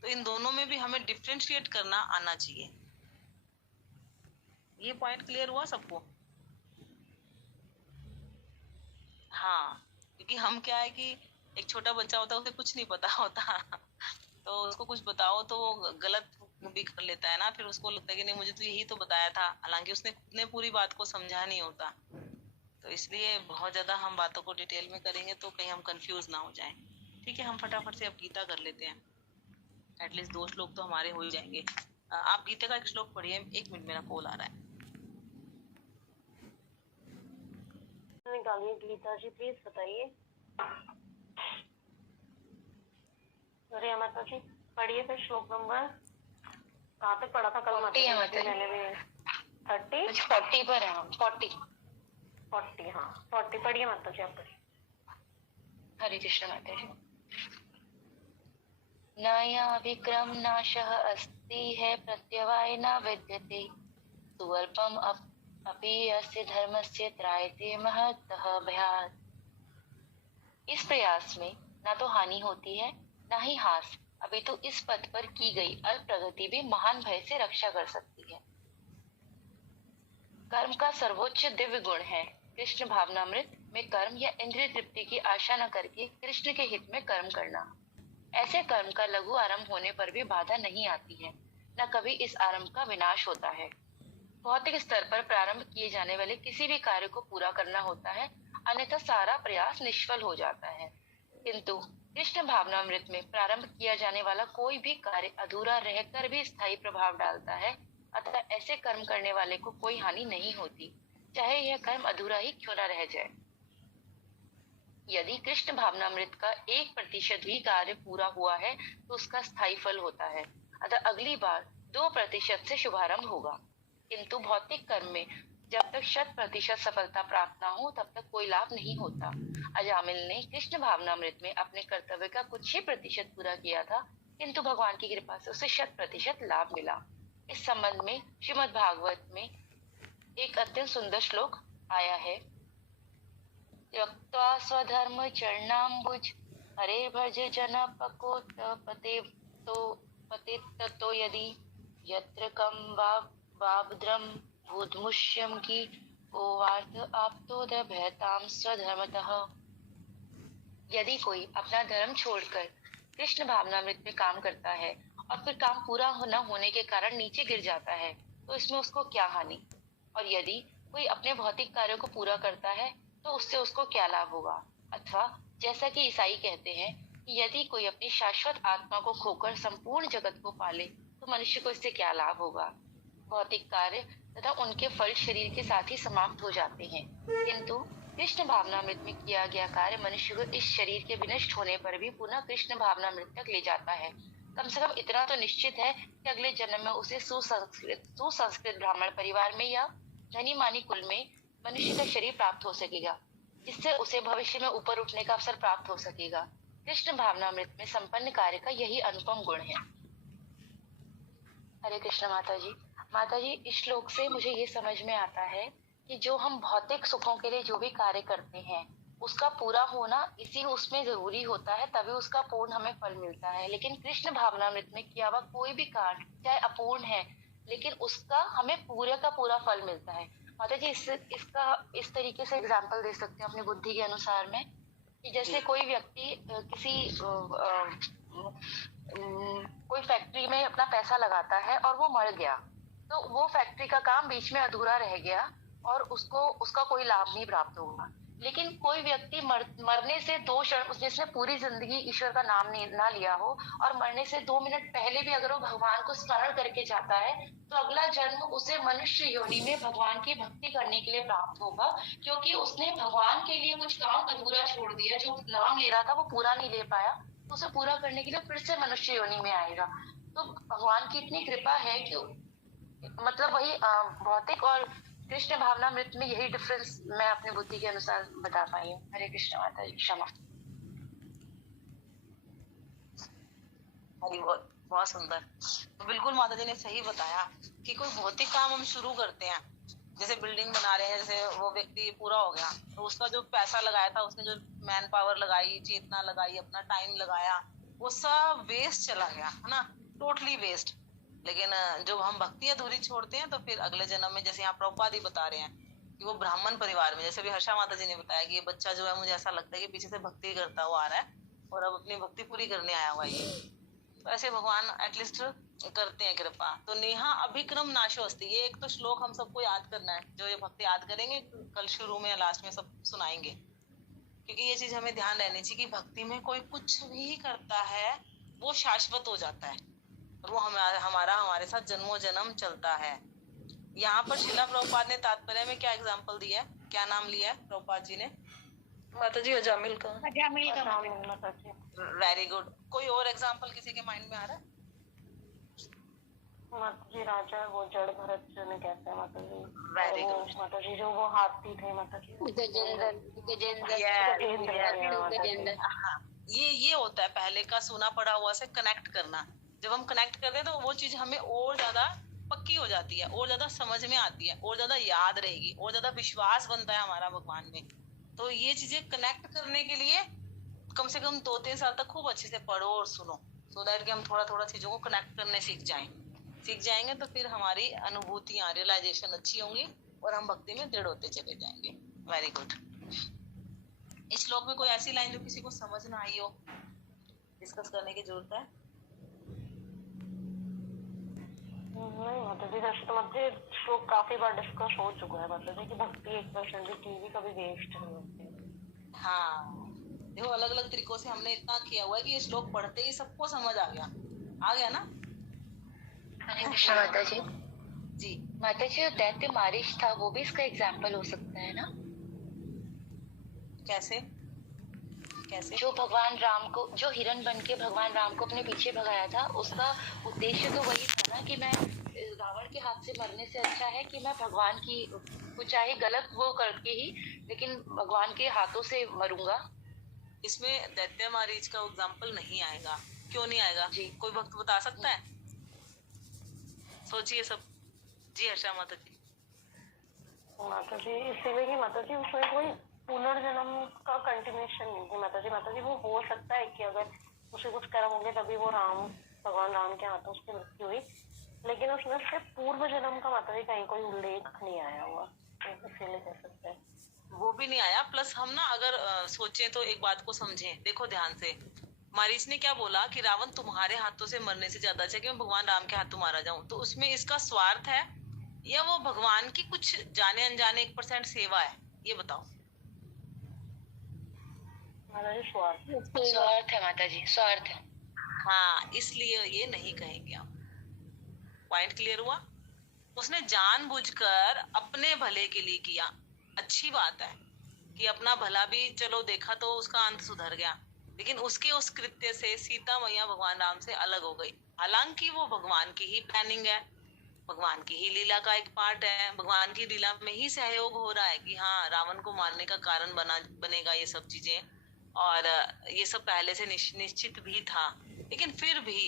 तो इन दोनों में भी हमें डिफ्रेंशिएट करना आना चाहिए। ये पॉइंट क्लियर हुआ सबको? हाँ, क्योंकि हम क्या है कि एक छोटा बच्चा होता है, उसे कुछ नहीं पता होता तो उसको कुछ बताओ तो वो गलत भी कर लेता है ना, फिर उसको लगता है कि नहीं मुझे तो यही तो बताया था, हालांकि उसने खुद ने पूरी बात को समझा नहीं होता। तो इसलिए बहुत ज्यादा हम बातों को डिटेल में करेंगे तो कहीं हम कंफ्यूज ना हो जाएं। ठीक है, हम फटाफट से अब गीता कर लेते हैं, एटलीस्ट 2 श्लोक तो हमारे हो ही जाएंगे। आप गीता का एक श्लोक पढ़िए, 1 मिनट मेरा कॉल आ रहा है। निकालिए गीता जी, प्लीज बताइए। अरे माता जी पढ़िए फिर श्लोक नंबर कहाँ तक पढ़ा था कल? 40 है माता जी। मैंने भी 30 40 पर है हम। 40 हाँ 40 पढ़िए माता जी, आप पढ़िए। हरे कृष्ण माता जी। नया विक्रम नाशः अस्ति है प्रत्यवाय न विद्यते स्वल्पम अपि यस्य धर्मस्य त्रायते महतः भयात्। इस प्रयास में ना तो हानि होती है ना ही हास, अभी तो इस पथ पर की गई अल्प प्रगति भी महान भय से रक्षा कर सकती है। कर्म का सर्वोच्च दिव्य गुण है कृष्ण भावनामृत में कर्म या इंद्रिय तृप्ति की आशा न करके कृष्ण के हित में कर्म करना। ऐसे कर्म का लघु आरंभ होने पर भी बाधा नहीं आती है, न कभी इस आरंभ का विनाश होता है। भौतिक स्तर पर प्रारंभ किए जाने वाले किसी भी कार्य को पूरा करना होता है, अन्यथा सारा प्रयास निष्फल हो जाता है। किंतु कृष्ण भावनामृत में प्रारंभ किया जाने वाला कोई भी कार्य अधूरा रहकर भी स्थायी प्रभाव डालता है, अतः ऐसे कर्म करने वाले को कोई हानि नहीं होती, चाहे यह कर्म अधूरा ही क्यों न रह जाए। यदि कृष्ण भावनामृत का 1% भी कार्य पूरा हुआ है तो उसका स्थायी फल होता है, अतः अगली बार 2% से शुभारंभ होगा। किंतु भौतिक कर्म में जब तक 100% सफलता प्राप्त न हो तब तक कोई लाभ नहीं होता। अजामिल ने कृष्ण भावनामृत में अपने कर्तव्य का कुछ ही प्रतिशत पूरा किया था, किंतु भगवान की कृपा से उसे 100% लाभ मिला। इस संबंध में श्रीमद् भागवत में एक अत्यंत सुंदर श्लोक आया है। त्यक्त्वा स्वधर्म चरणाम्बुज हरे भज जन पकोत पते तो यदि यत्र कम वाब्द्रम भूतमुष्यम की कोवार्थ आप्तोद भयताम स्वधर्मतः। यदि कोई अपना धर्म छोड़कर कृष्ण भावनामृत में काम करता है और फिर काम पूरा न होने के कारण नीचे गिर जाता है तो इसमें उसको क्या हानि, और यदि कोई अपने भौतिक कार्यों को पूरा करता है तो उससे उसको क्या लाभ होगा। अथवा जैसा कि ईसाई कहते हैं कि यदि कोई अपनी शाश्वत आत्मा को खोकर संपूर्ण जगत को पाले तो मनुष्य को इससे क्या लाभ होगा। भौतिक कार्य तथा उनके फल शरीर के साथ ही समाप्त हो जाते हैं, किंतु कृष्ण भावनामृत में किया गया कार्य मनुष्य को इस शरीर के विनष्ट होने पर भी पुनः कृष्ण भावनामृत तक ले जाता है। कम से कम इतना तो निश्चित है कि अगले जन्म में उसे सुसंस्कृत ब्राह्मण परिवार में या धनी मानी कुल में मनुष्य का शरीर प्राप्त हो सकेगा, जिससे उसे भविष्य में ऊपर उठने का अवसर प्राप्त हो सकेगा। कृष्ण भावनामृत में संपन्न कार्य का यही अनुपम गुण है। हरे कृष्ण माता जी। माता जी, इस श्लोक से मुझे ये समझ में आता है कि जो हम भौतिक सुखों के लिए जो भी कार्य करते हैं उसका पूरा होना इसी उसमें जरूरी होता है, तभी उसका पूर्ण हमें फल मिलता है। लेकिन कृष्ण भावनामृत में किया हुआ कोई भी कार्य चाहे अपूर्ण है लेकिन उसका हमें पूरे का पूरा फल मिलता है। माता जी, इसका इस तरीके से एग्जाम्पल दे सकते हैं अपनी बुद्धि के अनुसार में कि जैसे कोई व्यक्ति कोई फैक्ट्री में अपना पैसा लगाता है और वो मर गया, तो वो फैक्ट्री का काम बीच में अधूरा रह गया और उसको उसका कोई लाभ नहीं प्राप्त होगा। लेकिन कोई व्यक्ति मरने से 2 क्षण, जिसने पूरी जिंदगी ईश्वर का नाम नहीं ना लिया हो और मरने से 2 मिनट पहले भी अगर वो भगवान को स्मरण करके जाता है, तो अगला जन्म उसे मनुष्य योनि में भगवान की भक्ति करने के लिए प्राप्त होगा, क्योंकि उसने भगवान के लिए कुछ काम अधूरा छोड़ दिया। जो नाम ले रहा था वो पूरा नहीं ले पाया, तो उसे पूरा करने के लिए फिर से मनुष्य योनि में आएगा। तो भगवान की इतनी कृपा है कि मतलब वही भौतिक और कृष्ण भावनामृत में यही डिफरेंस मैं अपनी बुद्धि के अनुसार बता पाई हूँ। हरे कृष्ण माता जी, क्षमा। हरी बहुत बहुत सुंदर। तो बिल्कुल माता जी ने सही बताया कि कोई भौतिक काम हम शुरू करते हैं, जैसे बिल्डिंग बना रहे हैं, जैसे वो व्यक्ति पूरा हो गया तो उसका जो पैसा लगाया था, उसने जो मैन पावर लगाई, चेतना लगाई, अपना टाइम लगाया, वो सब वेस्ट चला गया, है ना, टोटली वेस्ट। लेकिन जब हम भक्ति अधूरी छोड़ते हैं तो फिर अगले जन्म में, जैसे यहाँ प्रभुपाद ही बता रहे हैं कि वो ब्राह्मण परिवार में, जैसे भी हर्षा माता जी ने बताया कि ये बच्चा जो है, मुझे ऐसा लगता है कि पीछे से भक्ति करता हुआ आ रहा है और अब अपनी भक्ति पूरी करने आया हुआ है। तो ऐसे भगवान एटलीस्ट करते हैं कृपा। तो नेहा अभिक्रम नाशो अस्ति, ये एक तो श्लोक हम सबको याद करना है, जो ये भक्ति याद करेंगे कल शुरू में लास्ट में सब सुनाएंगे, क्योंकि ये चीज हमें ध्यान रहनी चाहिए कि भक्ति में कोई कुछ भी करता है वो शाश्वत हो जाता है और वो हमारे साथ जन्मों जन्म चलता है। यहाँ पर शिला प्रभुपाद ने तात्पर्य में क्या एग्जाम्पल दिया है, क्या नाम लिया है प्रभुपाद जी ने? माता जी अजामिल का। Very good. कोई और एग्जाम्पल किसी के माइंड में आ रहा है? माता जी राजा वो जड़ भरत जो ने कहते हैं माता जी। वेरी गुड माता जी जो वो हाथी थे माता जी। ये होता है पहले का सुना पड़ा हुआ से कनेक्ट करना। जब हम कनेक्ट करते हैं तो वो चीज हमें और ज्यादा पक्की हो जाती है, और ज्यादा समझ में आती है, और ज्यादा याद रहेगी, और ज्यादा विश्वास बनता है हमारा भगवान में। तो ये चीजें कनेक्ट करने के लिए कम से कम 2-3 साल तक खूब अच्छे से पढ़ो और सुनो, सो दैट कि हम थोड़ा थोड़ा चीजों को कनेक्ट करने सीख जाएंगे तो फिर हमारी अनुभूतियां, रियलाइजेशन अच्छी होंगी और हम भक्ति में दृढ़ होते चले जाएंगे। Very good. इस श्लोक में कोई ऐसी लाइन जो किसी को समझ ना आई हो, डिस्कस करने की जरूरत है? नहीं माता जी, वैसे तो माता जी श्लोक काफी बार डिस्कस हो चुका है माता जी कि भक्ति 1% भी टीवी कभी वेस्ट नहीं होती। हाँ, देखो अलग अलग तरीकों से हमने इतना किया हुआ है कि ये श्लोक पढ़ते ही सबको समझ आ गया ना। हरे कृष्ण माता जी। जी माता जी, जो दैत्य मारीच था वो भी इसका एग्जाम्पल हो सकता है ना? कैसे? जो भगवान राम को, जो हिरण बन के भगवान राम को अपने पीछे भगाया था, उसका उद्देश्य तो वही था ना कि मैं रावण के हाथ से मरने से अच्छा है कि मैं भगवान की, कुछ चाहे गलत वो करके ही, लेकिन भगवान के हाथों से मरूंगा। इसमें दैत्य मारीच का एग्जाम्पल नहीं आएगा। क्यों नहीं आएगा जी? कोई भक्त बता सकता है? सोचिए सब। जी हर्षा माता जी। माता जी इसीलिए कि माता जी उसमें कोई पुनर्जन्म का कंटिन्यूएशन नहीं थी माता जी वो हो सकता है कि अगर उसे कुछ कर्म होंगे तभी वो भगवान राम के हाथों उसकी मृत्यु हुई, लेकिन उसमें से पूर्व जन्म का माता जी कहीं कोई उल्लेख नहीं आया हुआ, इसीलिए कह सकते हैं वो भी नहीं आया। प्लस हम ना अगर सोचें तो एक बात को समझें, देखो ध्यान से। मारीच ने क्या बोला कि रावण तुम्हारे हाथों से मरने से ज्यादा अच्छा कि मैं भगवान राम के हाथों मारा जाऊं। तो उसमें इसका स्वार्थ है या वो भगवान की कुछ जाने अनजाने 1% सेवा है? ये बताओ। स्वार्थ है माता जी, स्वार्थ है। हाँ, इसलिए ये नहीं कहेंगे हम। पॉइंट क्लियर हुआ? उसने जानबूझकर अपने भले के लिए किया। अच्छी बात है कि अपना भला भी चलो देखा तो उसका अंत सुधर गया, लेकिन उसके उस कृत्य से सीता मैया भगवान राम से अलग हो गई। हालांकि वो भगवान की ही प्लानिंग है, भगवान की ही लीला का एक पार्ट है, भगवान की लीला में ही सहयोग हो रहा है कि हाँ रावण को मारने का कारण बनेगा ये सब चीजें, और ये सब पहले से निश्चित भी था। लेकिन फिर भी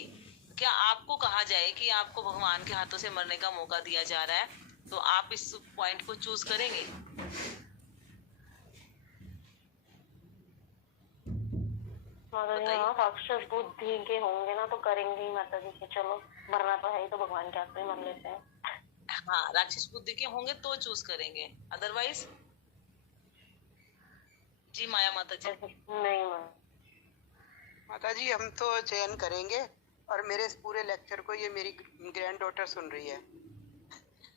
क्या आपको कहा जाए कि आपको भगवान के हाथों से मरने का मौका दिया जा रहा है, तो आप इस पॉइंट को चूज करेंगे? राक्षस बुद्धि के होंगे ना तो करेंगे ही माता जी कि चलो मरना तो है ही, तो भगवान के हाथ में मर लेते हैं। हाँ, राक्षस बुद्धि के होंगे तो चूज करेंगे, अदरवाइज जी माया माता जी। नहीं माँ। माता जी हम तो चयन करेंगे, और मेरे इस पूरे लेक्चर को ये मेरी ग्रैंड डॉटर सुन रही है।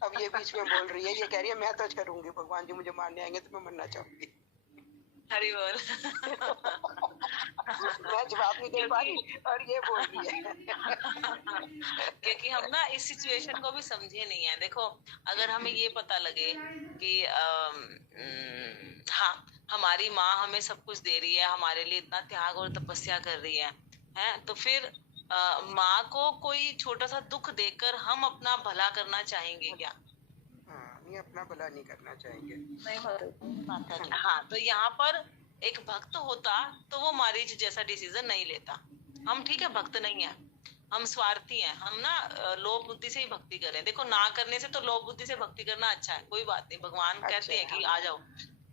अब ये बीच में बोल रही है, ये कह रही है मैं तो करूंगी, भगवान जी मुझे मारने आएंगे तो मैं मरना चाहूंगी। हरी बोल। मैं जवाब नहीं दे पा रही और ये बोल रही है। क्योंकि हम ना इस सिचुएशन को भी समझे नहीं है। देखो अगर हमें ये पता लगे कि हाँ हमारी माँ हमें सब कुछ दे रही है, हमारे लिए इतना त्याग और तपस्या कर रही है तो फिर माँ को कोई छोटा सा दुख देकर हम अपना भला करना चाहेंगे क्या? ये अपना भला नहीं करना चाहेंगे। नहीं माता जी। हाँ तो यहाँ पर एक भक्त होता तो वो मारीच जैसा डिसीजन नहीं लेता। हम ठीक है भक्त नहीं है, हम स्वार्थी हैं, हम ना लोभ बुद्धि से ही भक्ति करें। देखो ना करने से तो लोभ बुद्धि से भक्ति करना अच्छा है, कोई बात नहीं, भगवान कहते हैं कि आ जाओ,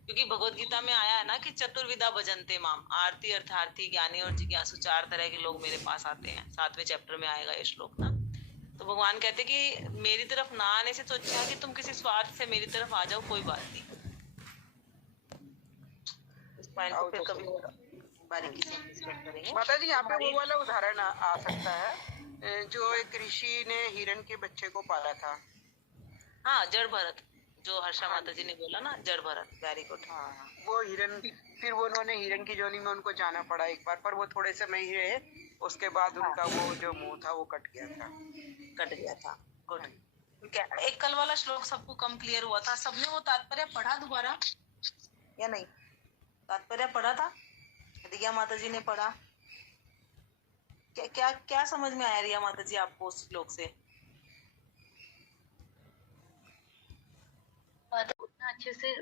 क्योंकि भगवत गीता में आया है ना कि चतुर्विधा भजन्ते माम, आरती अर्थार्थी ज्ञानी और जिज्ञासु, 4 तरह के लोग मेरे पास आते हैं। 7वें चैप्टर में आएगा ये श्लोक ना। तो भगवान कहते कि मेरी तरफ ना आने से तो अच्छा है कि तुम किसी स्वार्थ से मेरी तरफ आ जाओ, कोई बात नहीं। इस पॉइंट को फिर कभी बारीकी से डिस्कस करेंगे। माता जी यहाँ पे वो वाला उदाहरण आ सकता है जो एक ऋषि ने हिरण के बच्चे को पाला था। हाँ जड़ भरत, जो हर्षा माता जी ने बोला ना, जड़ भरत, वेरी गुड। हाँ वो हिरण, फिर वो उन्होंने हिरण की जोनी में उनको जाना पड़ा एक बार, पर वो थोड़े समय ही रहे, उसके बाद उनका वो जो मुंह था वो कट गया था। गुड। एक कल वाला श्लोक सबको कम क्लियर हुआ था? सबने वो तात्पर्य पढ़ा दोबारा या नहीं? तात्पर्य पढ़ा था? रिया माता जी ने पढ़ा? क्या क्या समझ में आया रिया माता जी आपको उस श्लोक से? उतना अच्छे से